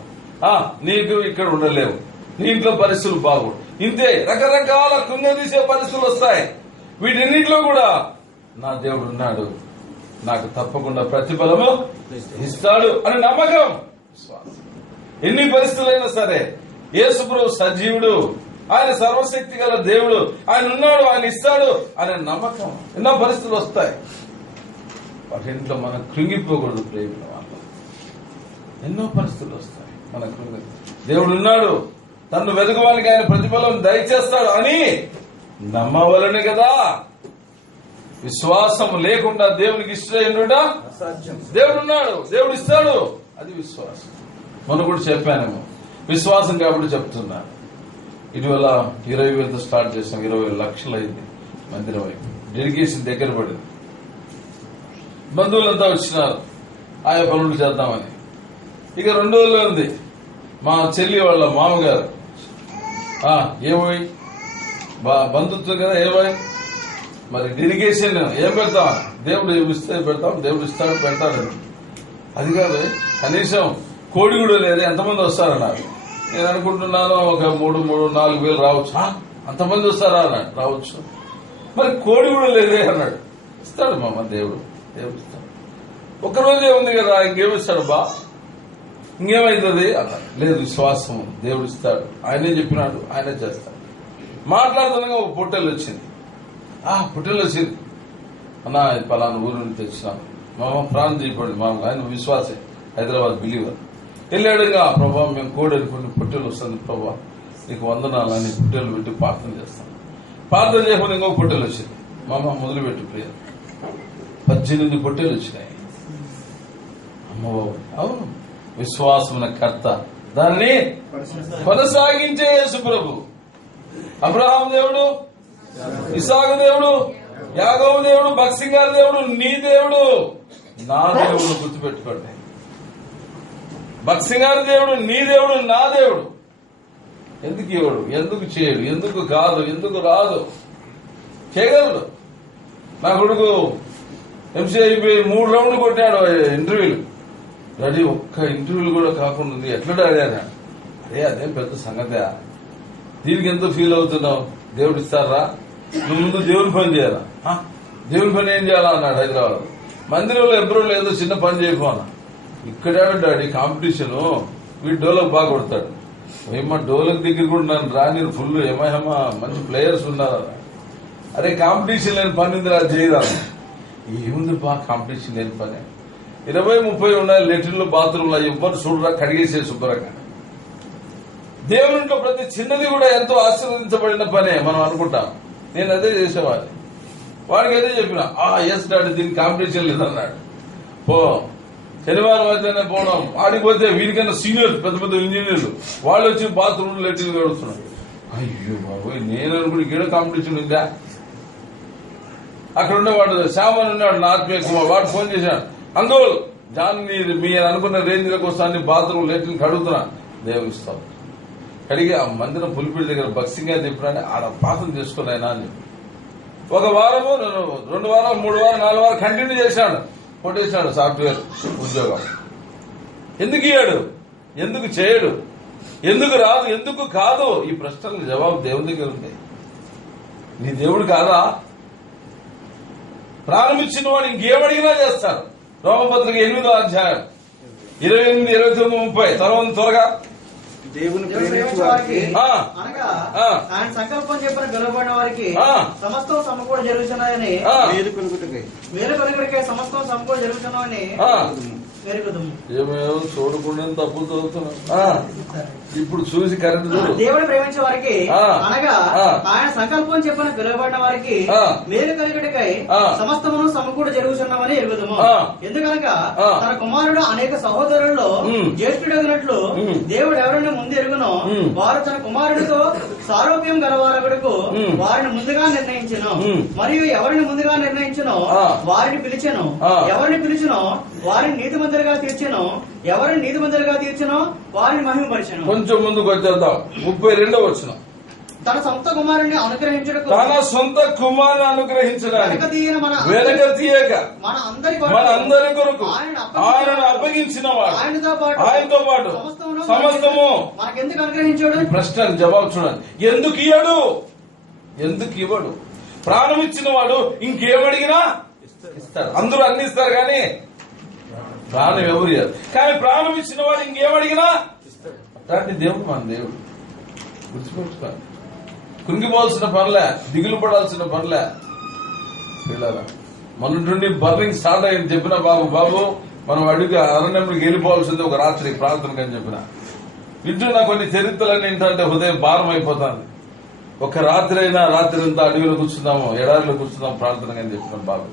నీకు ఇక్కడ ఉండలేవు, నీ ఇంట్లో పరిస్థితులు బాగోడు, ఇంతే రకరకాల కృంగదీసే పరిస్థితులు వస్తాయి. వీటన్నింటిలో కూడా నా దేవుడు ఉన్నాడు, నాకు తప్పకుండా ప్రతిఫలము ఇస్తాడు అని నమ్మకం, విశ్వాసం. ఎన్ని పరిస్థితులైనా సరే యేసుప్రభు సజీవుడు, ఆయన సర్వశక్తి గల దేవుడు, ఆయన ఉన్నాడు, ఆయన ఇస్తాడు అనే నమ్మకం. ఎన్నో పరిస్థితులు వస్తాయి, వాటి ఇంట్లో మనం కృంగిపోకూడదు. ప్రేమ వాళ్ళు ఎన్నో పరిస్థితులు వస్తాయి, మన దేవుడు ఉన్నాడు, తను వెతుకువానికి ఆయన ప్రతిఫలం దయచేస్తాడు అని నమ్మవలని కదా. విశ్వాసం లేకుండా దేవునికి ఇష్టం దేవుడు ఉన్నాడు, దేవుడు ఇస్తాడు, అది విశ్వాసం. మనం కూడా చెప్పానేమో విశ్వాసం కాబట్టి చెప్తున్నా. ఇటీవల 20,000తో స్టార్ట్ చేసాం, 20 లక్షలు అయింది మందిరం వైపు. డెడికేషన్ దగ్గర పడింది, బంధువులంతా వచ్చినారు ఆయా పనులు చేద్దామని. ఇక 2 రోజుల్లో ఉంది మా చెల్లి వాళ్ళ మామగారు, ఏమోయ్ బంధుత్వం కదా, ఏమోయ్ మరి డెడికేషన్ ఏం పెడతాం, దేవుడు ఇస్తే పెడతాం, దేవుడు ఇస్తాడు పెడతాడు. అది కాదు, కనీసం కోడి కూడా లేదు, ఎంతమంది వస్తారన్నారు. నేను అనుకుంటున్నాను ఒక 3-4 వేలు రావచ్చు. అంతమంది వస్తారా అన్నాడు, రావచ్చు. మరి కోడి కూడా లేదే అన్నాడు. ఇస్తాడు మామ దేవుడు, దేవుడు ఇస్తాడు. ఒక్కరోజే ఉంది కదా, ఇంకేమిస్తాడు బా, ఇంకేమైతుంది అన్నాడు. లేదు, విశ్వాసం, దేవుడు ఇస్తాడు, ఆయనే చెప్పినాడు, ఆయనే చేస్తాడు. మాట్లాడుతుండగా ఒక పొట్టెలు వచ్చింది. పొట్టెలు వచ్చింది, అన్న పలానా ఊరు నుంచి తెచ్చినాను, మామ ప్రాణం చేయబడి, మా ఆయన విశ్వాసే, హైదరాబాద్ బిలీవర్. వెళ్ళాడు, ఇంకా ప్రభావ మేము కోడి అనుకుని పొట్టెలు వస్తుంది, ప్రభావ నీకు వందనాలు అని పొట్టెలు పెట్టి ప్రార్థన చేస్తాం. ప్రార్థన చేయకుండా ఇంకొక పొట్టెలు వచ్చింది, మామ మొదలుపెట్టి ప్రేయర్. 18 పొట్టెలు వచ్చినాయి. అమ్మబాబు, అవును, విశ్వాసమున కర్త, దాన్ని కొనసాగించే యేసు ప్రభు. అబ్రహాం దేవుడు, ఇసాకు దేవుడు, యాకోబు దేవుడు, బక్సింగారు దేవుడు, నీ దేవుడు, నా దేవుడు. గుర్తుపెట్టుకోండి, బక్సింగారు దేవుడు, నీ దేవుడు, నా దేవుడు. ఎందుకు ఇవ్వడు, ఎందుకు చేయడు, ఎందుకు కాదు, ఎందుకు రాదు, చేయగలడు. నా కొడుకు ఎంసీ అయిపోయి 3 రౌండ్లు కొట్టాడు ఇంటర్వ్యూలు, రెడీ, ఒక్క ఇంటర్వ్యూలు కూడా కాకుండా ఉంది. ఎట్లా అడిగాను, అదేం పెద్ద సంగతి, దీనికి ఎంతో ఫీల్ అవుతున్నావు, దేవుడు ఇస్తారా, నువ్వు ముందు దేవుని పని చేయాలా. దేవుని పని ఏం చేయాలా అన్నాడు. హైదరాబాద్ మందిరంలో ఎప్పుడూ లేదో చిన్న పని చేయకపోనా, ఇక్కడే డాడీ కాంపిటీషన్, వీడు డోలకు బాగా కొడతాడు. ఏమో డోలకు దగ్గర కూడా నన్ను రాని ఫుల్ ఏమేమా మంచి ప్లేయర్స్ ఉన్నారు. అరే కాంపిటీషన్ లేని పని ఉంది, అది చేయదా. ఏముంది బా కాంపిటీషన్ లేని పని, 20-30 ఉన్నాయి లెట్రిన్లు, బాత్రూంలో ఎవ్వరు చూడరా, కడిగేసే శుభ్రంగా. దేవునిలో ప్రతి చిన్నది కూడా ఎంతో ఆశీర్వదించబడిన పనే మనం అనుకుంటాం. నేను అదే చేసేవాడిని, వాడికి అదే చెప్పిన. ఎస్ డాడీ, దీనికి కాంపిటీషన్ లేదన్నాడు. పో, శనివారం అయితేనే పోవడం, ఆడిపోతే వీడికన్నా సీనియర్స్, పెద్ద పెద్ద ఇంజనీర్లు, వాళ్ళు వచ్చి బాత్రూమ్ లెట్రిన్ కడుగుతున్నారు. అయ్యో బాబోయ్, నేను అనుకుని ఇక్కడ కాంపిటీషన్ ఉందా. అక్కడ ఉండేవాడు శ్యామన్ ఉన్నాడు, నా ఆత్మీయ కుమార్, వాడు ఫోన్ చేశాడు, అంకుల్ జాన్ మీరు అనుకున్న రేంజ్లకు వస్తాను, బాత్రూమ్ లెట్రిన్ కడుగుతున్నా, దేవుడు ఇస్తాం. కడిగి ఆ మందిరం పులిపిడి దగ్గర బక్సింగ్ అని చెప్పినా ఆడ ప్రార్థన చేసుకున్నాయినా అని చెప్పి 1 వారము, 2 వారాలు, 3 వారాలు, 4 వారాలు కంటిన్యూ చేశాడు. కొట్టేశాడు సాఫ్ట్వేర్ ఉద్యోగం. ఎందుకు ఇయ్యాడు, ఎందుకు చేయడు, ఎందుకు రాదు, ఎందుకు కాదు, ఈ ప్రశ్నలకు జవాబు దేవుని దగ్గర ఉంది. నీ దేవుడు కాదా? ప్రారంభించిన వాడు ఇంకేమడిగినా చేస్తాడు. రోమపత్రిక 8వ అధ్యాయం 28, 29, 30 తర్వాత త్వరగా. దేవుని ప్రేమించే వారికి అనగా ఆయన సంకల్పం చెప్పిన గెలవబడిన వారికి సమస్తం సమకూడ జరుగుతున్నాయని, మేలు కొనుగడికై సమస్తం సమకూడ జరుగుతున్నాయని ఏమేమో చూడకుండా తప్పులు చదువుతున్నా. ఇప్పుడు చూసి కరెంట్ దేవుడు ప్రేమించే వారికి అనగా ఆయన సంకల్పం చెప్పిన పిలువబడిన వారికి మేలు కలుగుటకై సమస్తమును సమకూడ జరుగుతున్నామని ఎరుగుదము. ఎందుకనగా తన కుమారుడు అనేక సహోదరుల్లో జ్యేష్ఠుడగినట్లు దేవుడు ఎవరిని ముందు ఎరుగునో వారు తన కుమారుడితో సారూప్యం గలవారగుడుకు వారిని ముందుగా నిర్ణయించను. మరియు ఎవరిని ముందుగా నిర్ణయించునో వారిని పిలిచెను, ఎవరిని పిలిచినో వారిని నీతిమంతులుగా తీర్చెను, ఎవరిని నీతిమంతులుగా తీర్చెనో వారిని మహిమపరిచెను. కొంచెం ముందుకు వచ్చేద్దాం. 32వ వచనం. తన సొంత కుమారుని అనుగ్రహించడానికి వెనక తీయక మన అందరి కొరకు ఆయనను అప్పగించిన వాడు, ఆయనతో పాటు సమస్తము మనకెందుకు అనుగ్రహించాడు? ప్రశ్న జవాబు చూడండి. ఎందుకు ఇయ్యడు, ఎందుకు ఇవ్వడు? ప్రాణం ఇచ్చిన వాడు ఇంకేమడిగినా ఇస్తారు. అందరూ అన్ని ఇస్తారు కానీ ప్రాణం ఎవరు ఇయ్యారు. కానీ ప్రాణం ఇచ్చిన వాడు ఇంకేమడిగినా అలాంటి దేవుడు మన దేవుడు గుర్తుపెట్టుకోవాలి. కృంగిపోవాల్సిన పనిలే, దిగులు పడాల్సిన పనిలే. పిల్లరా మన నుండి బర్నింగ్ స్టార్ట్ అయ్యింది. చెప్పిన బాబు మనం అడుగు అరణ్యంలోకి వెళ్ళిపోవాల్సింది ఒక రాత్రి ప్రార్థనకు అని చెప్పిన. వింటున్నా కొన్ని చరిత్రలన్నీ ఏంటంటే హృదయం భారం అయిపోతుంది. ఒక రాత్రి అయినా రాత్రి అంతా అడుగులో కూర్చున్నాము, ఎడారిలో కూర్చున్నాము ప్రార్థనగా అని చెప్పినాను. బాబు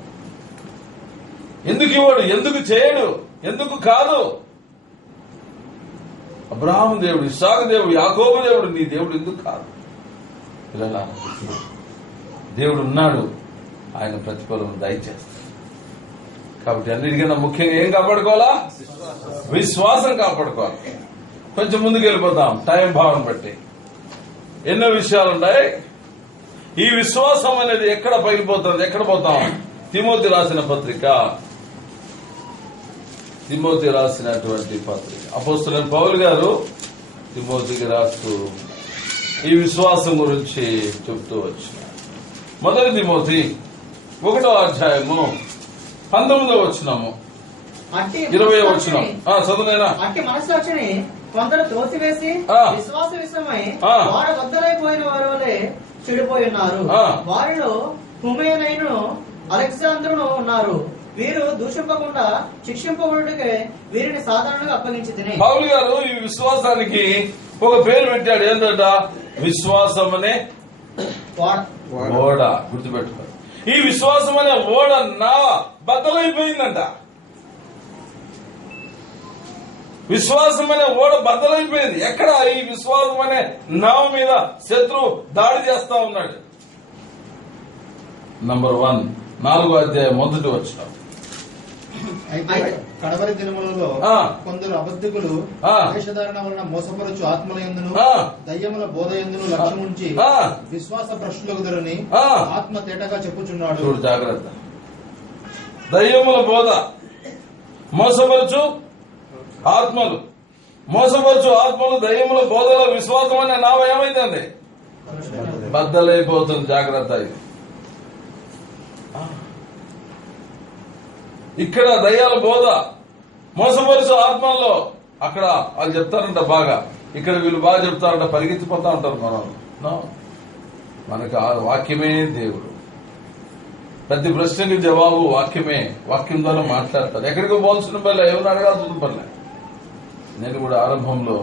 ఎందుకు ఇవ్వడు, ఎందుకు చేయడు, ఎందుకు కాదు? అబ్రహాము దేవుడు, ఇస్సాకు దేవుడు, యాకోబు దేవుడు, నీ దేవుడు ఎందుకు కాదు? పిల్లలా దేవుడు ఉన్నాడు, ఆయన ప్రతిఫలం దయచేస్తాడు. కాబట్టి అన్నిటికన్నా ముఖ్యంగా ఏం కాపాడుకోవాలా? విశ్వాసం కాపాడుకోవాలి. కొంచెం ముందుకు వెళ్ళిపోతాం టైం భావన బట్టి. ఎన్నో విషయాలు ఉన్నాయి. ఈ విశ్వాసం అనేది ఎక్కడ పగిలిపోతుంది, ఎక్కడ పోతాం? తిమోతి రాసిన పత్రిక, తిమోతి రాసినటువంటి పత్రిక. అపోస్తలుడైన పౌలు గారు తిమోతికి రాస్తూ ఈ విశ్వాసం గురించి చెప్తూ వచ్చినారు. మొదటి తిమోతి 1వ అధ్యాయము 19వ వచనము 20వ వచనం చదువునైనా. అట్టి మనస్సాక్షిని కొందరు త్రోసివేసి విశ్వాస విషయమై వారు వద్దలైపోయిన వారి వలె చెడిపోయి ఉన్నారు. వారిలో హుమేనైను అలెగ్జాంద్రును ఉన్నారు. వీరు దూషింపకుండా శిక్షింపబడుటకే వీరిని సాధారణంగా అప్పగించి పౌలు గారు ఈ విశ్వాసానికి ఒక పేరు పెట్టాడు. ఏంటంట? విశ్వాసం అనే ఓడ. గుర్తుపెట్టుకో, ఈ విశ్వాసం అనే ఓడ నావ బద్దలైపోయిందంట. విశ్వాసం అనే ఓడ బద్దలైపోయింది. ఎక్కడ? ఈ విశ్వాసం అనే నావ మీద శత్రువు దాడి చేస్తా ఉన్నాడు. నంబర్ 1 4వ అధ్యాయం 1వ వచనం. అయితే కడవరి దినములలో కొందరు అబద్ధికులు వేషధారణ వలన మోసపరచు ఆత్మల యందును దయ్యముల బోధ యందును లక్ష్యముంచి విశ్వాస భ్రష్టులగుదరని ఆత్మ తేటగా చెప్పుచున్నాడు. చూడు, జాగ్రత్త. దయ్యముల బోధ, మోసపరచు ఆత్మలు, మోసపరచు ఆత్మలు, దయ్యముల బోధలో విశ్వాసం అనే నావ ఏమైందండి? బద్దలైపోతుంది. జాగ్రత్త. ఇక్కడ దయ్యాల బోధ, మోసపరుచు ఆత్మల్లో అక్కడ వాళ్ళు చెప్తారంట బాగా, ఇక్కడ వీళ్ళు బాగా చెప్తారంట, పరిగెత్తిపోతా ఉంటారు. మనకు ఆ వాక్యమే దేవుడు. ప్రతి ప్రశ్నకి జవాబు వాక్యమే. వాక్యం ద్వారా మాట్లాడతారు. ఎక్కడికి పోవాల్సిన పర్లే, ఎవరు అడగాల్సిన పర్లే. నేను కూడా ఆరంభంలో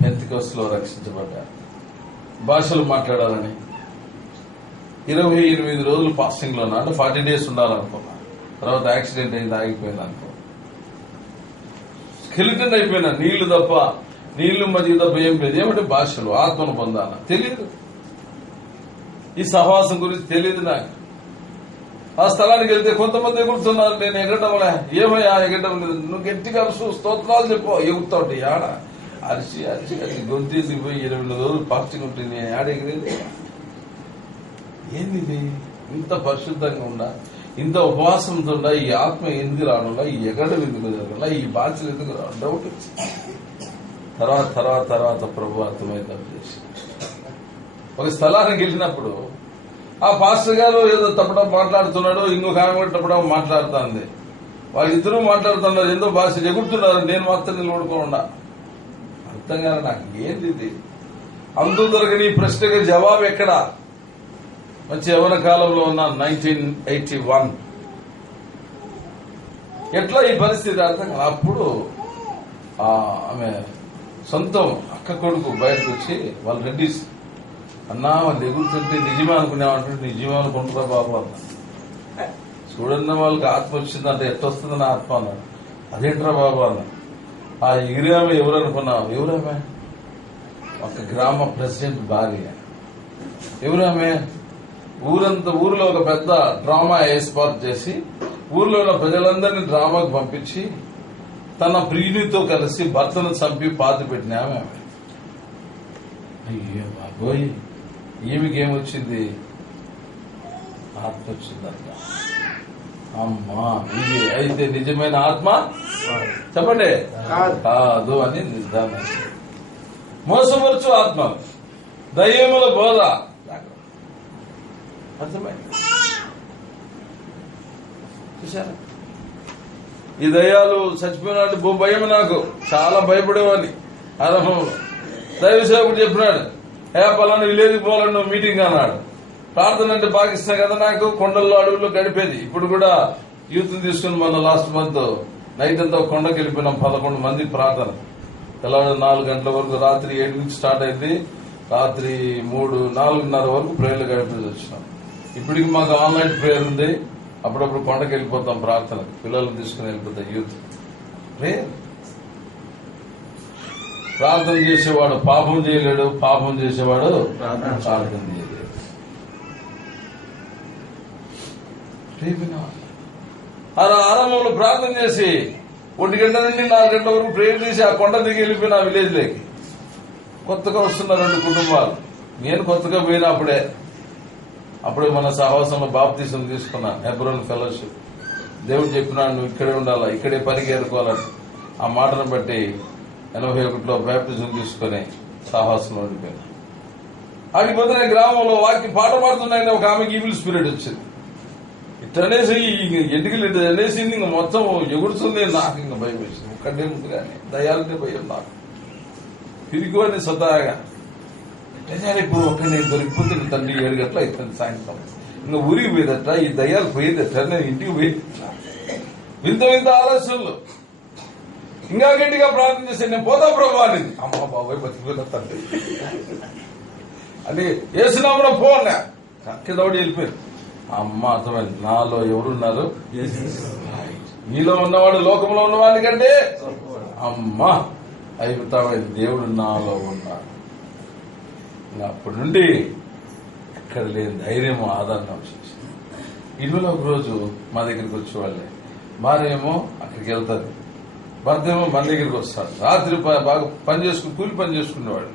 పెంతెకోస్తులో రక్షించబడ్డా. భాషలు మాట్లాడాలని 28 రోజులు ఫాస్టింగ్ లో ఉన్నా. అంటే 40 days ఉండాలనుకున్నా. తర్వాత యాక్సిడెంట్ అయింది, ఆగిపోయింది అనుకో. స్కెలిటన్ అయిపోయినా. నీళ్లు తప్ప, నీళ్లు మధ్య తప్ప ఏం లేదు. ఏమంటే భాషలు, ఆత్మను పొందాలా తెలియదు. ఈ సహవాసం గురించి తెలియదు నాకు. ఆ స్థలానికి వెళ్తే కొంతమంది ఎగురుతున్నారు, నేను ఎగటంలే. ఏమయ్యా ఎగటం లేదు? నువ్వు గట్టిగా అరుసు, స్తోత్రాలు చెప్పు. ఎగురుతావుంటే ఆడ అరిచి అరిచి అది గొంతేసిపోయి 28 రోజులు ఫాస్టింగ్ ఉంటుంది. నేను ఆడ ఎగిరేది ఏంది? ఇది ఇంత పరిశుద్ధంగా ఉండా, ఇంత ఉపవాసంతో ఉండా, ఈ ఆత్మ ఎందుకు రావడంలా, ఈ ఎగడం ఎందుకు జరగలా, ఈ బాధ్యతలు ఎందుకు రావడం? డౌట్ వచ్చింది. తర్వాత ప్రభు అర్థమైతే చేసి ఒక స్థలానికి వెళ్ళినప్పుడు ఆ పాస్టర్ గారు ఏదో తప్పడం మాట్లాడుతున్నాడు, ఇంకొక ఆమె కూడా తప్పడం మాట్లాడుతుంది. వాళ్ళిద్దరూ మాట్లాడుతున్నారు, ఎంతో భాష ఎగురుతున్నారు. నేను మాత్రం నిలబడుకోకుండా అర్థం కాదు నాకు. ఏంది ఇది? అందు దొరకని ప్రశ్నకి జవాబు ఎక్కడా? మంచి యవ్వన కాలంలో ఉన్న 1981 ఎట్లా ఈ పరిస్థితి అర్థం కాదు. అప్పుడు ఆమె సొంతం అక్క కొడుకు బయటకు వచ్చి, వాళ్ళు రెడ్డిస్ అన్నా వాళ్ళు ఎగురుతుంటే నిజమే అనుకునేవాళ్ళు. నిజమే అనుకుంటారా బాబు అన్న. చూడన్న వాళ్ళకి ఆత్మ వచ్చిందంటే ఎట్టొస్తుంది నా ఆత్మ అన్నాడు. అదేంట్రా బాబు అన్న. ఆ ఎగిరామె ఎవరు అనుకున్నావు? ఎవరామె? ఒక గ్రామ ప్రెసిడెంట్ భార్య. ఎవరామె? ఊరిలో ఒక పెద్ద డ్రామా ఏర్పాటు చేసి ఊర్లో ఉన్న ప్రజలందరినీ డ్రామాకు పంపించి తన ప్రియునితో కలిసి భర్తను చంపి పాతి పెట్టిన ఆమె. అయ్యో బాబోయ్, ఈమెకేమొచ్చింది? ఆత్మ వచ్చిందంట. అమ్మా, ఇది అయితే నిజమైన ఆత్మ చెప్పండి కాదు అని నిర్ధారణ. మోసపరచు ఆత్మ, దయ్యముల బోధ. అర్థమైంది? చూసారా? ఈ దయ్యాలు చచ్చిపోయినట్టు భయం నాకు. చాలా భయపడేవాడిని. ఆరంభంలో దైవ సేవకుడు చెప్పినాడు, పలానా విలేజ్కి పోవాలని నువ్వు మీటింగ్ అన్నాడు. ప్రార్థన అంటే బాగా ఇష్టం కదా నాకు, కొండల్లో అడవుల్లో గడిపేది. ఇప్పుడు కూడా యూత్ తీసుకుని మన లాస్ట్ మంత్ నైట్ అంతా కొండకి వెళ్ళిపోయినాం, 11 మంది ప్రార్థన. తెల్లవారు 4 గంటల వరకు, రాత్రి 7 నుంచి స్టార్ట్ అయింది, రాత్రి 4:30 వరకు ప్రేయర్లు గడిపేసి వచ్చినాం. ఇప్పటికి మాకు ఆన్లైన్ ప్రేయర్ ఉంది, అప్పుడప్పుడు కొండకి వెళ్ళిపోతాం ప్రార్థన, పిల్లల్ని తీసుకుని వెళ్ళిపోతాం యూత్. ప్రార్థన చేసేవాడు పాపం చేయలేడు, పాపం చేసేవాడు ప్రార్థన చేయలేడు. ఆరంభంలో ప్రార్థన చేసి 1 గంట నుండి 4 గంటల వరకు ప్రేయర్ చేసి ఆ కొండ దిగి వెళ్ళిపోయిన విలేజ్ లేకి. కొత్తగా వస్తున్న 2 కుటుంబాలు. నేను కొత్తగా పోయినా అప్పుడే మన సహవాసంలో బాప్తీసం తీసుకున్నా, హెబ్రోన్ ఫెలోషిప్. దేవుడు చెప్పినాడు నువ్వు ఇక్కడే ఉండాలా, ఇక్కడే పనికి ఏరుకోవాలని. ఆ మాటను బట్టి 81లో బాప్తిజం తీసుకుని సహవాసంలో ఉండిపోయినా. ఆడిపోతే నేను గ్రామంలో పాట పాడుతున్నాయని ఒక ఆమెకి ఈవిల్ స్పిరిట్ వచ్చింది. ఇట్లనేసి ఎందుకు అనేసి ఇంక మొత్తం ఎగురుతుంది. నాకు ఇంకా భయం వేసింది. ఒక్కడే ఉంది కానీ దయాలంటే భయం నాకు. తిరిగిపోయింది స్వతహాగా. ఇప్పుడు ఒక్క నేను దొరికిపోతే తండ్రి 7 గంటలు అవుతుంది సాయంత్రం. ఇంకా ఊరికి పోయేదట, ఈ దయ్యాలు పోయేదట, నేను ఇంటికి పోయేదట. వింత వింత ఆలోచనలు. ఇంకా గట్టిగా ప్రార్థన చేస్తే నేను పోతా ప్రభు అనేది. అమ్మ బాబాయ్ బతికిపోయిన తండ్రి అని వేసినామరా పో అన్నా. కింద వెళ్ళిపోయారు. అమ్మ అర్థమైంది, నాలో ఎవరున్నారు, నీలో ఉన్నవాడు లోకంలో ఉన్నవాడి కంటే అమ్మా అయిపోతామైంది, దేవుడు నాలో ఉన్నాడు. అప్పటి నుండి ఎక్కడ లేని ధైర్యం, ఆదరణ వచ్చేసింది. ఇల్లులో ఒక రోజు మా దగ్గరికి వచ్చేవాళ్ళే. భార్య ఏమో అక్కడికి వెళ్తారు, భర్త ఏమో మన దగ్గరికి వస్తాడు. రాత్రి బాగా కూలి పని చేసుకునేవాడు.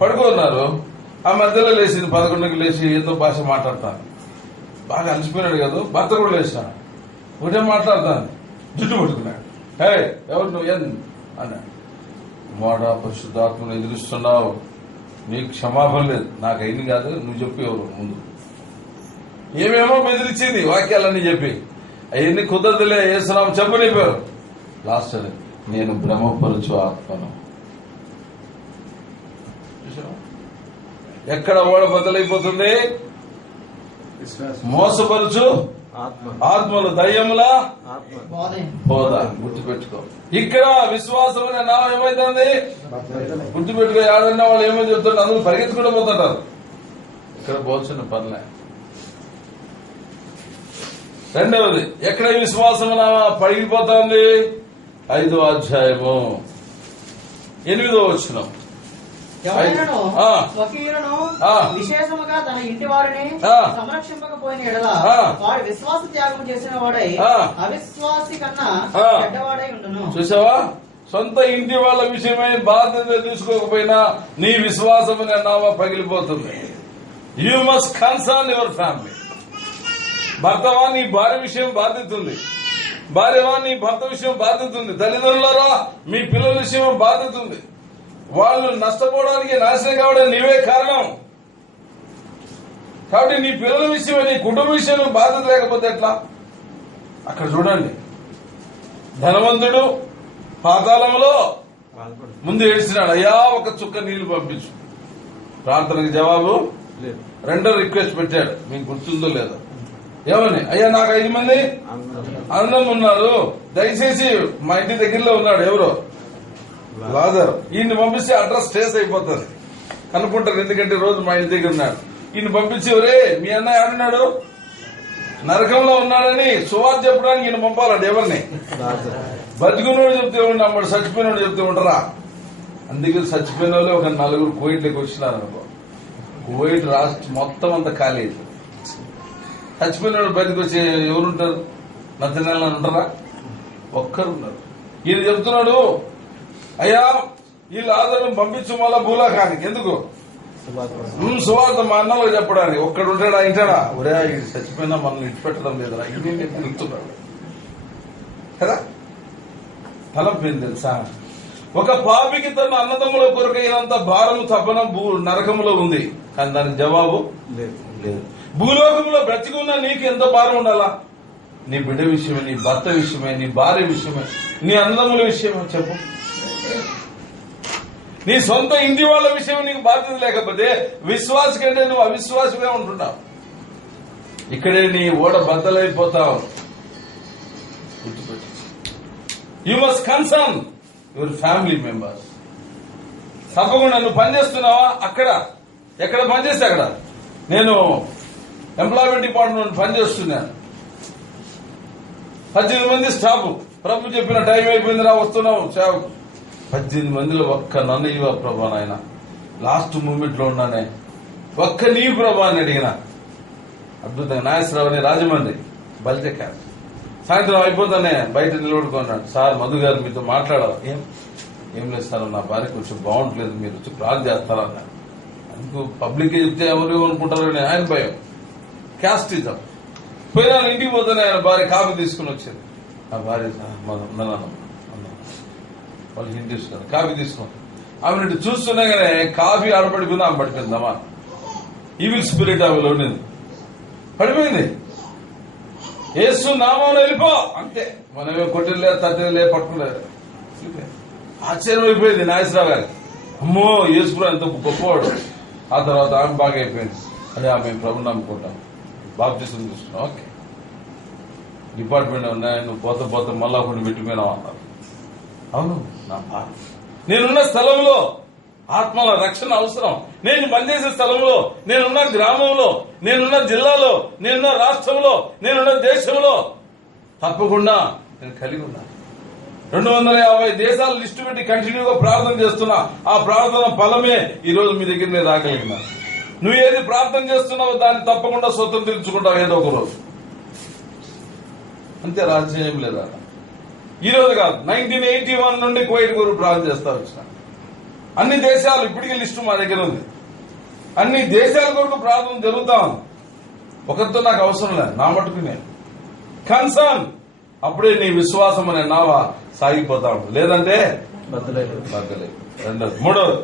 పడుకున్నారు. ఆ మధ్యలో లేచింది, 11కి లేచి ఏదో భాష మాట్లాడతాను. బాగా అలసిపోయినాడు కదా, భర్త కూడా లేచాడు. ఒకటే మాట్లాడతాను, జుట్టు పట్టుకున్నాడు. ఎవరు నువ్వు అన్నాడు. మాడా పరిశుద్ధాత్మను ఎదురుస్తున్నావు, నీకు క్షమాపణ లేదు. నాకు అయింది కాదు, నువ్వు చెప్పు ఎవరు ముందు. ఏమేమో బెదిరించింది వాక్యాలన్నీ చెప్పి, అవన్నీ కుదరదులే వేస్తున్నాము చెప్పనిపోయారు. లాస్ట్ అని నేను బ్రహ్మపరచు ఆత్మను. ఎక్కడ ఓడ బద్దలైపోతుంది, మోసపరుచు ఆత్మలు దయ్యముల బోధ. గుర్తుపెట్టుకో, ఇక్కడ విశ్వాసం అనే నామం ఏమైతుంది, గుర్తుపెట్టుకో. ఏడన్నా వాళ్ళు ఏమో చెప్తుంటారు, అందరూ పరిగెత్తుకుంటూ పోతుంటారు. ఇక్కడ పోల్చిన పనిలే. రెండవది, ఎక్కడ విశ్వాసం పడిగిపోతుంది, 5వ అధ్యాయము 8వ వచనం. ఎవరైనాను స్వకీయులను విశేషముగా తన ఇంటి వారిని సంరక్షింపకపోయిన ఎడల వాడు విశ్వాస త్యాగం చేసిన వాడై అవిశ్వాసి కన్నా చెడ్డవాడై ఉండును. చూసావా, సొంత ఇంటి వాళ్ళ విషయమై బాధ్యత తీసుకోకపోయినా నీ విశ్వాసం అనే నామ పగిలిపోతుంది. You must concern your family. భర్తవా నీ భార్య విషయం బాధ్యత ఉంది, భార్యవా నీ భర్త విషయం బాధ్యత ఉంది, తల్లిదండ్రులరా మీ పిల్లల విషయం బాధ్యత ఉంది. వాళ్ళు నష్టపోవడానికి, నాశనం కావడానికి నీవే కారణం. కాబట్టి నీ పిల్లల విషయమే, నీ కుటుంబ విషయంలో బాధ్యత లేకపోతే ఎట్లా? అక్కడ చూడండి, ధనవంతుడు పాతాళంలో ముందు ఏడ్చినాడు, అయ్యా ఒక చుక్క నీళ్లు పంపించు. ప్రార్థనకు జవాబు లేదు. రెండో రిక్వెస్ట్ పెట్టాడు, మీకు గుర్తుందో లేదో. ఏమని, అయ్యా నాకు 5 మంది అన్నం ఉన్నారు, దయచేసి మా ఇంటి దగ్గరలో ఉన్నాడు ఎవరో లాజరు, ఈయన్ని పంపిస్తే అడ్రస్ ట్రేస్ అయిపోతుంది అనుకుంటారు. ఎందుకంటే రోజు మా ఇంటి దగ్గర ఉన్నాడు. ఈయన పంపించి, ఒరే మీ అన్నయ్య ఆడున్నాడు, నరకంలో ఉన్నాడని సువార్త చెప్పడానికి ఈయన పంపాలండి. ఎవరిని? బతికున్నోడు చెప్తే ఉండి అమ్మడు, చచ్చిపోయినోడు చెప్తే ఉంటారా? అందుకే చచ్చిపోయిన వాళ్ళే ఒక 4 కువైట్లోకి వచ్చినారు అనుకో. కువైట్ రాష్ట్రం మొత్తం అంతా ఖాళీ. చచ్చిపోయినోడు బయటకు వచ్చి ఎవరుంటారు? నచ్చనెల ఉంటారా? ఒక్కరు ఉన్నారు. ఈయన చెప్తున్నాడు, అయ్యా వీళ్ళు ఆధారం పంపించు మళ్ళా భూలాకానికి. ఎందుకు? సువార్త మా అన్నలో చెప్పడానికి. ఒక్కడు ఉంటాడా ఇంటాడా? ఒరే చచ్చిపోయినా మనల్ని ఇచ్చిపెట్టడం లేదురా, ఇది తిరుగుతున్నాడు కదా. తలపోయింది తెలుసా, ఒక పాపికి తన అన్నదమ్ముల కొరకైనంత భారము తపన నరకములో ఉంది, కానీ దానికి జవాబు లేదు. భూలోకంలో బ్రతికున్న నీకు ఎంతో భారం ఉండాలా? నీ బిడ్డ విషయమే, నీ భర్త విషయమే, నీ భార్య విషయమే, నీ అన్నదమ్ముల విషయమే చెప్పు. నీ సొంత ఇంటి వాళ్ళ విషయం నీకు బాధ్యత లేకపోతే విశ్వాస కంటే నువ్వు అవిశ్వాసమే ఉంటున్నావు. ఇక్కడే నీ ఓడ బద్దలైపోతావు. You must concern your family members. తప్పకుండా నువ్వు పనిచేస్తున్నావా? అక్కడ ఎక్కడ పనిచేస్తే అక్కడ. నేను ఎంప్లాయ్మెంట్ డిపార్ట్మెంట్ పనిచేస్తున్నాను. 18 మంది స్టాఫ్. ప్రభు చెప్పిన టైం అయిపోయిందిరా వస్తున్నావు స్టాఫ్. 18 మందిలో ఒక్క నన్ను ఇవ్వ ప్రభా నాయన, లాస్ట్ మూమెంట్ లో ఉన్నానే, ఒక్క నీ ప్రభా అని అడిగిన. అద్భుతంగా నాగేశ్వరరావు అని రాజమండ్రి బలితే క్యాప్. సాయంత్రం అయిపోతానే బయట నిలబడుకున్నాడు. సార్ మధు గారు మీతో మాట్లాడాలి. ఏం లేదు సార్, నా భార్య కొంచెం బాగుంటలేదు, మీరు వచ్చి ప్రార్థన చేస్తారా అన్నారు. అందుకు పబ్లిక్ చెప్తే ఎవరు అనుకుంటారని ఆయన భయం. క్యాస్టిజం. పోయినా ఇంటికి పోతానే ఆయన భార్య కాఫీ తీసుకుని వచ్చింది. ఆ భార్య వాళ్ళు హిందూస్ కదా, కాఫీ తీసుకుని ఆమె చూస్తున్నా కానీ కాఫీ ఆడపడిపోయింది. ఆమె పడిపోయిందమ్మా. ఈవిల్ స్పిరిట్ ఆమెలో ఉండింది, పడిపోయింది. యేసు నామం వెళ్ళిపో అంతే. మనమే కొట్టిలే తట్టలే పట్టుకోలేదు. ఆశ్చర్యం అయిపోయింది నాగేశ్వరరావు గారికి. అమ్మో యేసు ఎంత గొప్పవాడు. ఆ తర్వాత ఆమె బాగా అయిపోయింది. అదే ఆమె ప్రభుని నమ్ముకుంటాం, బాప్టిజం చూస్తున్నాం. ఓకే, డిపార్ట్మెంట్ ఉన్నాయి, నువ్వు పోత మళ్ళా కొన్ని పెట్టుకున్నావు అన్నారు. అవును, నా బాధ. నేనున్న స్థలంలో ఆత్మల రక్షణ అవసరం. నేను పనిచేసే స్థలంలో, నేనున్న గ్రామంలో, నేనున్న జిల్లాలో, నేనున్న రాష్ట్రంలో, నేనున్న దేశంలో తప్పకుండా నేను కలిగి ఉన్నా. 250 దేశాలు లిస్టు పెట్టి కంటిన్యూగా ప్రార్థన చేస్తున్నా. ఆ ప్రార్థన ఫలమే ఈ రోజు మీ దగ్గర నేను రాగలిగినా. నువ్వు ఏది ప్రార్థన చేస్తున్నావో దాన్ని తప్పకుండా స్వతంత్రించుకుంటావు ఏదో ఒక రోజు. అంతే, రాజ్యం ఏం లేదా. ఈ రోజు కాదు, 1981 నుండి కువైట్ కొరకు ప్రార్థన చేస్తా వచ్చిన. అన్ని దేశాలు ఇప్పటికీ లిస్టు మా దగ్గర ఉంది. అన్ని దేశాల కొరకు ప్రార్థన జరుగుతా ఉంది. ఒకరితో నాకు అవసరం లేదు, నా మటుకు నేను కన్సర్న్. అప్పుడే నీ విశ్వాసం అనే నావ సాగిపోతా ఉంటుంది. లేదంటే బద్దలేదు. రెండోది. మూడోది,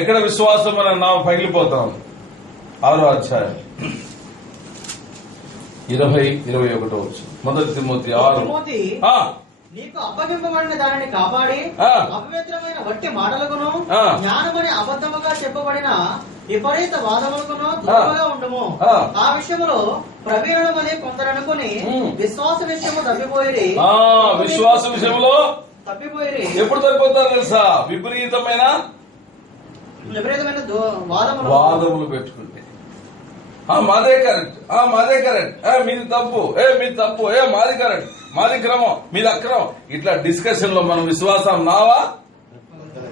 ఎక్కడ విశ్వాసం అనే నావ పగిలిపోతా ఉంది. 6వ అధ్యాయం 20-21 వచ్చు. 1 తిమోతి 6. నీకు అప్పగింపబడిన దానిని కాపాడి అపవిత్రమైన వట్టి మాటలకును జ్ఞానమని అబద్ధముగా చెప్పబడిన విపరీత వాదములకును దూరంగా ఉండము. ఆ విషయంలో ప్రవీణులమని కొందరు అనుకుని విశ్వాస విషయము తప్పిపోయి. విశ్వాస విషయంలో తప్పిపోయి ఎప్పుడు తప్పిపోతారు తెలుసా? విపరీతమైన వాదములు పెట్టుకుంటే మాదే కరెక్ట్, మాదే కరెక్ట్, మీది తప్పు, మీది తప్పు, మాది కరెక్ట్, మాది క్రమం, మీది అక్రమం. ఇట్లా డిస్కషన్ లో మనం విశ్వాసం నావా.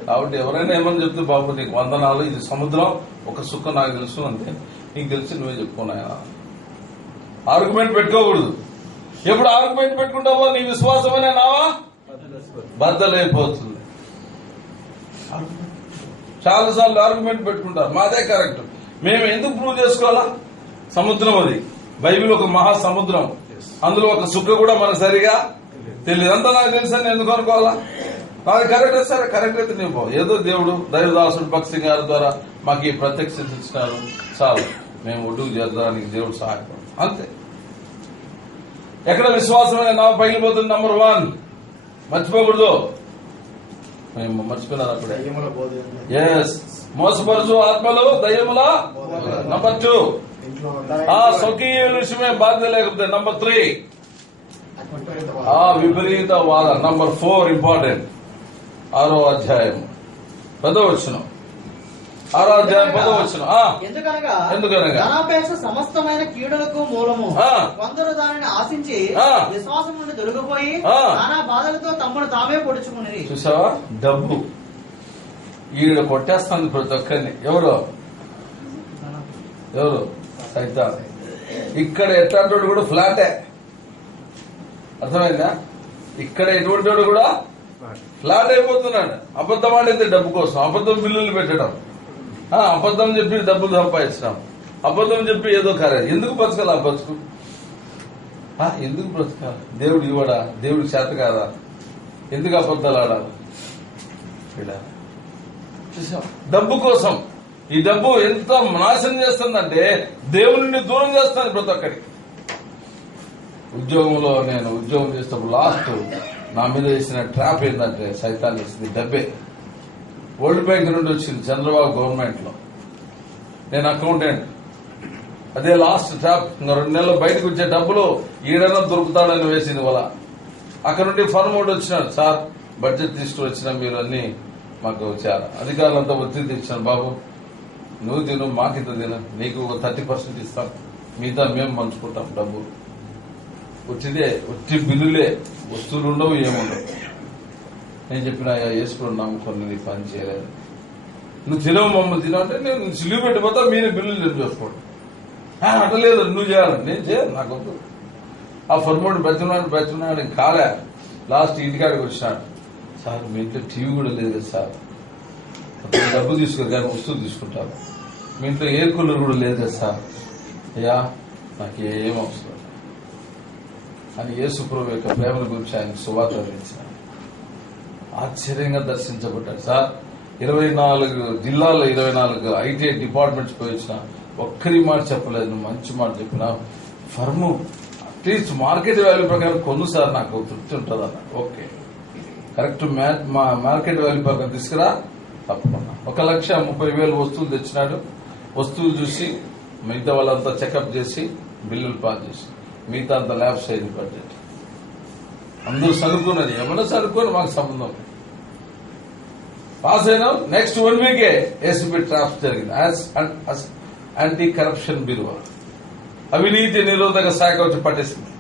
కాబట్టి ఎవరైనా ఏమని చెప్తే బాబు నీకు వందనాలు, ఇది సముద్రం, ఒక సుఖం నాకు తెలుసు అంతే, నీకు తెలిసి నువ్వే చెప్పుకున్నాయా. ఆర్గ్యుమెంట్ పెట్టుకోకూడదు. ఎప్పుడు ఆర్గ్యుమెంట్ పెట్టుకుంటావో నీ విశ్వాసం అనే నావా బద్దలైపోతుంది. చాలా సార్లు ఆర్గ్యుమెంట్ పెట్టుకుంటారు, మాదే కరెక్ట్. మేము ఎందుకు ప్రూవ్ చేసుకోవాలా? సముద్రం అది, బైబిల్ ఒక మహాసముద్రం, అందులో ఒక సుక్క కూడా మనకు సరిగా తెలియదు. అంతా నాకు తెలుసు అని ఎందుకు అనుకోవాలా? నాది కరెక్ట్ సరే, కరెక్ట్ అయితే నువ్వు ఏదో దేవుడు దైవదాసుడు భక్తి గారి ద్వారా మాకు ఈ ప్రత్యక్ష ఇచ్చినారు, చాలు, మేము ఒడ్డుకు చేర్చడానికి దేవుడు సహాయపడు అంతే. ఎక్కడ విశ్వాసమైన నా పగిలిపోతుంది. నంబర్ 1 మర్చిపోకూడదు. మేము మర్చిపోయినారు అప్పుడే. ఎస్, మోసపరుచు ఆత్మలు దయ్యముల. నంబర్ 2 స్వకీయ విషయమే బాధ్యత లేకపోతే. నంబర్ 3 విపరీత వాద. Number 4 important. 6వ అధ్యాయం 10వ వచనం. 6వ అధ్యాయం 10వ వచనం. ఎందుకనగా ధనాపేక్ష సమస్తమైన కీడులకు మూలము. కొందరు దానిని ఆశించి విశ్వాసం నుండి దొరికిపోయి నానా బాధలతో తమ్ముడు తామే పొడుచుకుని. చూసావా, డబ్బు ఈడ కొట్టేస్తుంది ప్రతి ఒక్కరిని. ఎవరు సైతాన్. ఇక్కడ ఎట్లాంటి కూడా ఫ్లాటే, అర్థమైందా? ఇక్కడ ఎటువంటి వాడు కూడా ఫ్లాట్ అయిపోతున్నాడు. అబద్ధం ఆడేది డబ్బు కోసం, అబద్ధం బిల్లులు పెట్టడం, అబద్ధం చెప్పి డబ్బులు సంపాదించడం, అబద్ధం చెప్పి ఏదో కార్యం. ఎందుకు బతకాలి ఆ బతుకు? ఎందుకు బ్రతకాలి? దేవుడు ఇవ్వడా? దేవుడికి చేత కాదా? ఎందుకు అబద్ధాలు ఆడాలి? డబ్బు కోసం. ఈ డబ్బు ఎంత నాశనం చేస్తుందంటే దేవుని దూరం చేస్తుంది ప్రతి ఒక్కరికి. ఉద్యోగంలో నేను ఉద్యోగం చేసేటప్పుడు లాస్ట్ నా మీద వేసిన ట్రాప్ ఏంటంటే సైతాన్ వేసింది డబ్బే. వరల్డ్ బ్యాంక్ నుండి వచ్చింది చంద్రబాబు గవర్నమెంట్ లో. నేను అకౌంటెంట్. అదే లాస్ట్ ట్రాప్. ఇంకా 2 నెలలు బయటకు వచ్చే డబ్బులు ఈడన్నా దొరుకుతాడని వేసింది వాళ్ళ. అక్కడ నుండి ఫర్మ్ ఒకటి వచ్చినాడు, సార్ బడ్జెట్ తీసుకువచ్చిన మీరు అన్ని మాకు వచ్చారు. అధికారులంతా ఒత్తిడి తెచ్చాను, బాబు నువ్వు తిను, మాకింత తిను, నీకు 30% ఇస్తాం, మిగతా మేము పంచుకుంటాం డబ్బు. ఒట్టి బిల్లులే, వస్తువులు ఉండవు, ఏముండవు. నేను చెప్పిన వేసుకుని నమ్ముకొని నీ పని చేయలేదు, నువ్వు తినవు మమ్మల్ని తినవు అంటే నేను సిలువు పెట్టిపోతా, మీరే బిల్లులు చేసుకోండి. అట్టలేదు, నువ్వు చేయాలి. నేను చేయను, నాకు వద్దు. ఆ ఫర్మోడ్ బతున్నాడు కాలే. లాస్ట్ ఇంటికాడికి వచ్చినాడు, సార్ మీ ఇంట్లో టీవీ కూడా లేదు కదా సార్, డబ్బు తీసుకోరు కానీ వస్తువులు తీసుకుంటారు, మీ ఇంట్లో ఎయిర్ కూలర్ కూడా లేదు కదా సార్. అయ్యా నాకేం అవసరం అని యేసు ప్రభువు యొక్క ప్రేమల గురించి ఆయన సువార్త అందించారు. ఆశ్చర్యంగా దర్శించబడ్డాడు. సార్ 24 జిల్లాల్లో 24 ఐటీ డిపార్ట్మెంట్స్ పోయి వచ్చిన ఒక్కరి మాట చెప్పలేదు, నువ్వు మంచి మాట చెప్పినా. ఫర్ము అట్లీస్ట్ మార్కెట్ వాల్యూ ప్రకారం కొను సార్, నాకు తృప్తి ఉంటుంది అన్న. ఓకే, కరెక్ట్ మార్కెట్ వాల్యూ ప్రకారం తీసుకురా, తప్పకుండా. 1,30,000 వస్తువులు తెచ్చినాడు. వస్తువులు చూసి మిగతా వాళ్ళంతా చెకప్ చేసి బిల్లులు పాస్ చేసి మిగతా అంత ల్యాబ్స్ అయింది బడ్జెట్. అందరూ సరుకున్నది, ఏమన్నా సరుకుని మాకు సంబంధం పాస్ అయినా. నెక్స్ట్ 1 వీకే ఏసీబీ ట్రాప్స్ జరిగింది. యాంటీ కరప్షన్ బ్యూరో, అవినీతి నిరోధక శాఖ వచ్చి పట్టేసింది.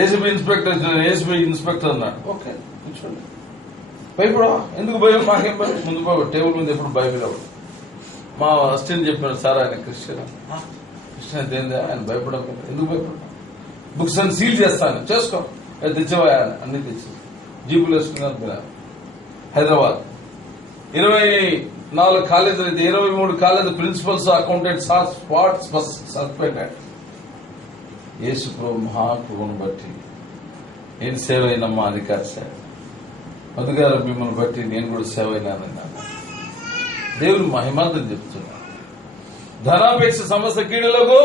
ఏసీబీ ఇన్స్పెక్టర్ అన్నాడు, ఓకే కూర్చోండి, భయపడవా, ఎందుకు భయం, మాకేం భయం, ముందు పోయి టేబుల్ ముందు ఎప్పుడు భయపడవు. మా అసిస్టెంట్ చెప్పాడు, సార్ ఆయన క్రిస్టియన్ అయితే ఏంది, ఆయన భయపడవు, ఎందుకు భయపడ, బుక్స్ అని సీల్ చేస్తాను, చేసుకో, తెచ్చేవా అన్ని తెచ్చి జీపులు వేసుకున్నారు. హైదరాబాద్ 24 కాలేజీలు అయితే 23 college principals accountants spot suspended. Yesu ప్రభు మహాకృపను బట్టి నేను సేవ అయినమ్మా, అధికారి సేవ, అధికార మిమ్మల్ని బట్టి నేను కూడా సేవ అయినానన్నాను. దేవుని మహిమార్థం చెప్తున్నా. ధనాపేక్ష సమస్య కీడులకు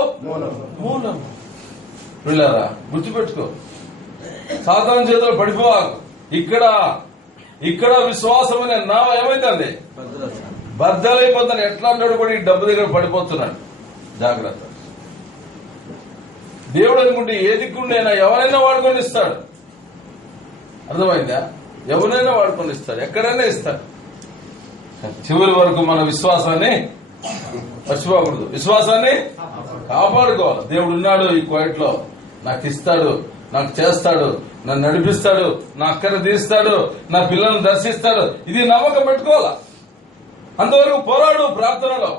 మూలం. పిల్లారా గుర్తుపెట్టుకో, సాతాను చేతిలో పడిపోవాకు. ఇక్కడ విశ్వాసం అనే నావ ఏమైతుంది, బద్దలైపోతాను. ఎట్లా అంటాడు కూడా ఈ డబ్బు దగ్గర పడిపోతున్నాడు. జాగ్రత్త. దేవుడు అనుకుంటే ఏ దిక్కుండైనా ఎవరైనా వాడుకొని ఇస్తాడు. అర్థమైందా? ఎవరైనా వాడుకొని ఇస్తాడు, ఎక్కడైనా ఇస్తాడు. చివరి వరకు మన విశ్వాసాన్ని మర్చిపోకూడదు, విశ్వాసాన్ని కాపాడుకోవాలి. దేవుడు ఉన్నాడు ఈ కోయట్ లో, నాకు ఇస్తాడు, నాకు చేస్తాడు, నన్ను నడిపిస్తాడు, నా అక్కర తీస్తాడు, నా పిల్లల్ని దర్శిస్తాడు. ఇది నమ్మకం పెట్టుకోవాలా. అంతవరకు పోరాడు ప్రార్థనలో,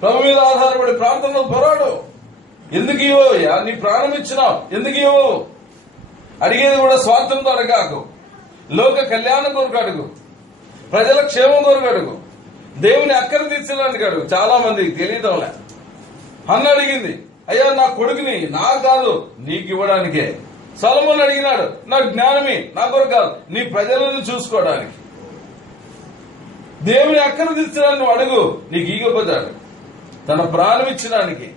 ప్రభు మీద ఆధారపడి ప్రార్థనలో పోరాడు. ఎందుకు ఇవ్వయ్యా, నీ ప్రాణం ఇచ్చినావు, ఎందుకు ఇవ్వవు? అడిగేది కూడా స్వార్థంతో అడగాకు, లోక కళ్యాణం కొరకు అడుగు, ప్రజల క్షేమం కొరకు అడుగు, దేవుని అక్కర తీర్చడానికి అడుగు. చాలా మందికి తెలియటంలే. అన్న అడిగింది, అయ్యా నా కొడుకుని, నా కాదు నీకు ఇవ్వడానికే. సొలొమోను అడిగినాడు, నా జ్ఞానమి నా కొరకు కాదు, నీ ప్రజలను చూసుకోవడానికి. దేవుని అక్కర తీర్చడానికి నువ్వు అడుగు, నీకు ఈగపోతాడు తన ప్రాణం ఇచ్చడానికి.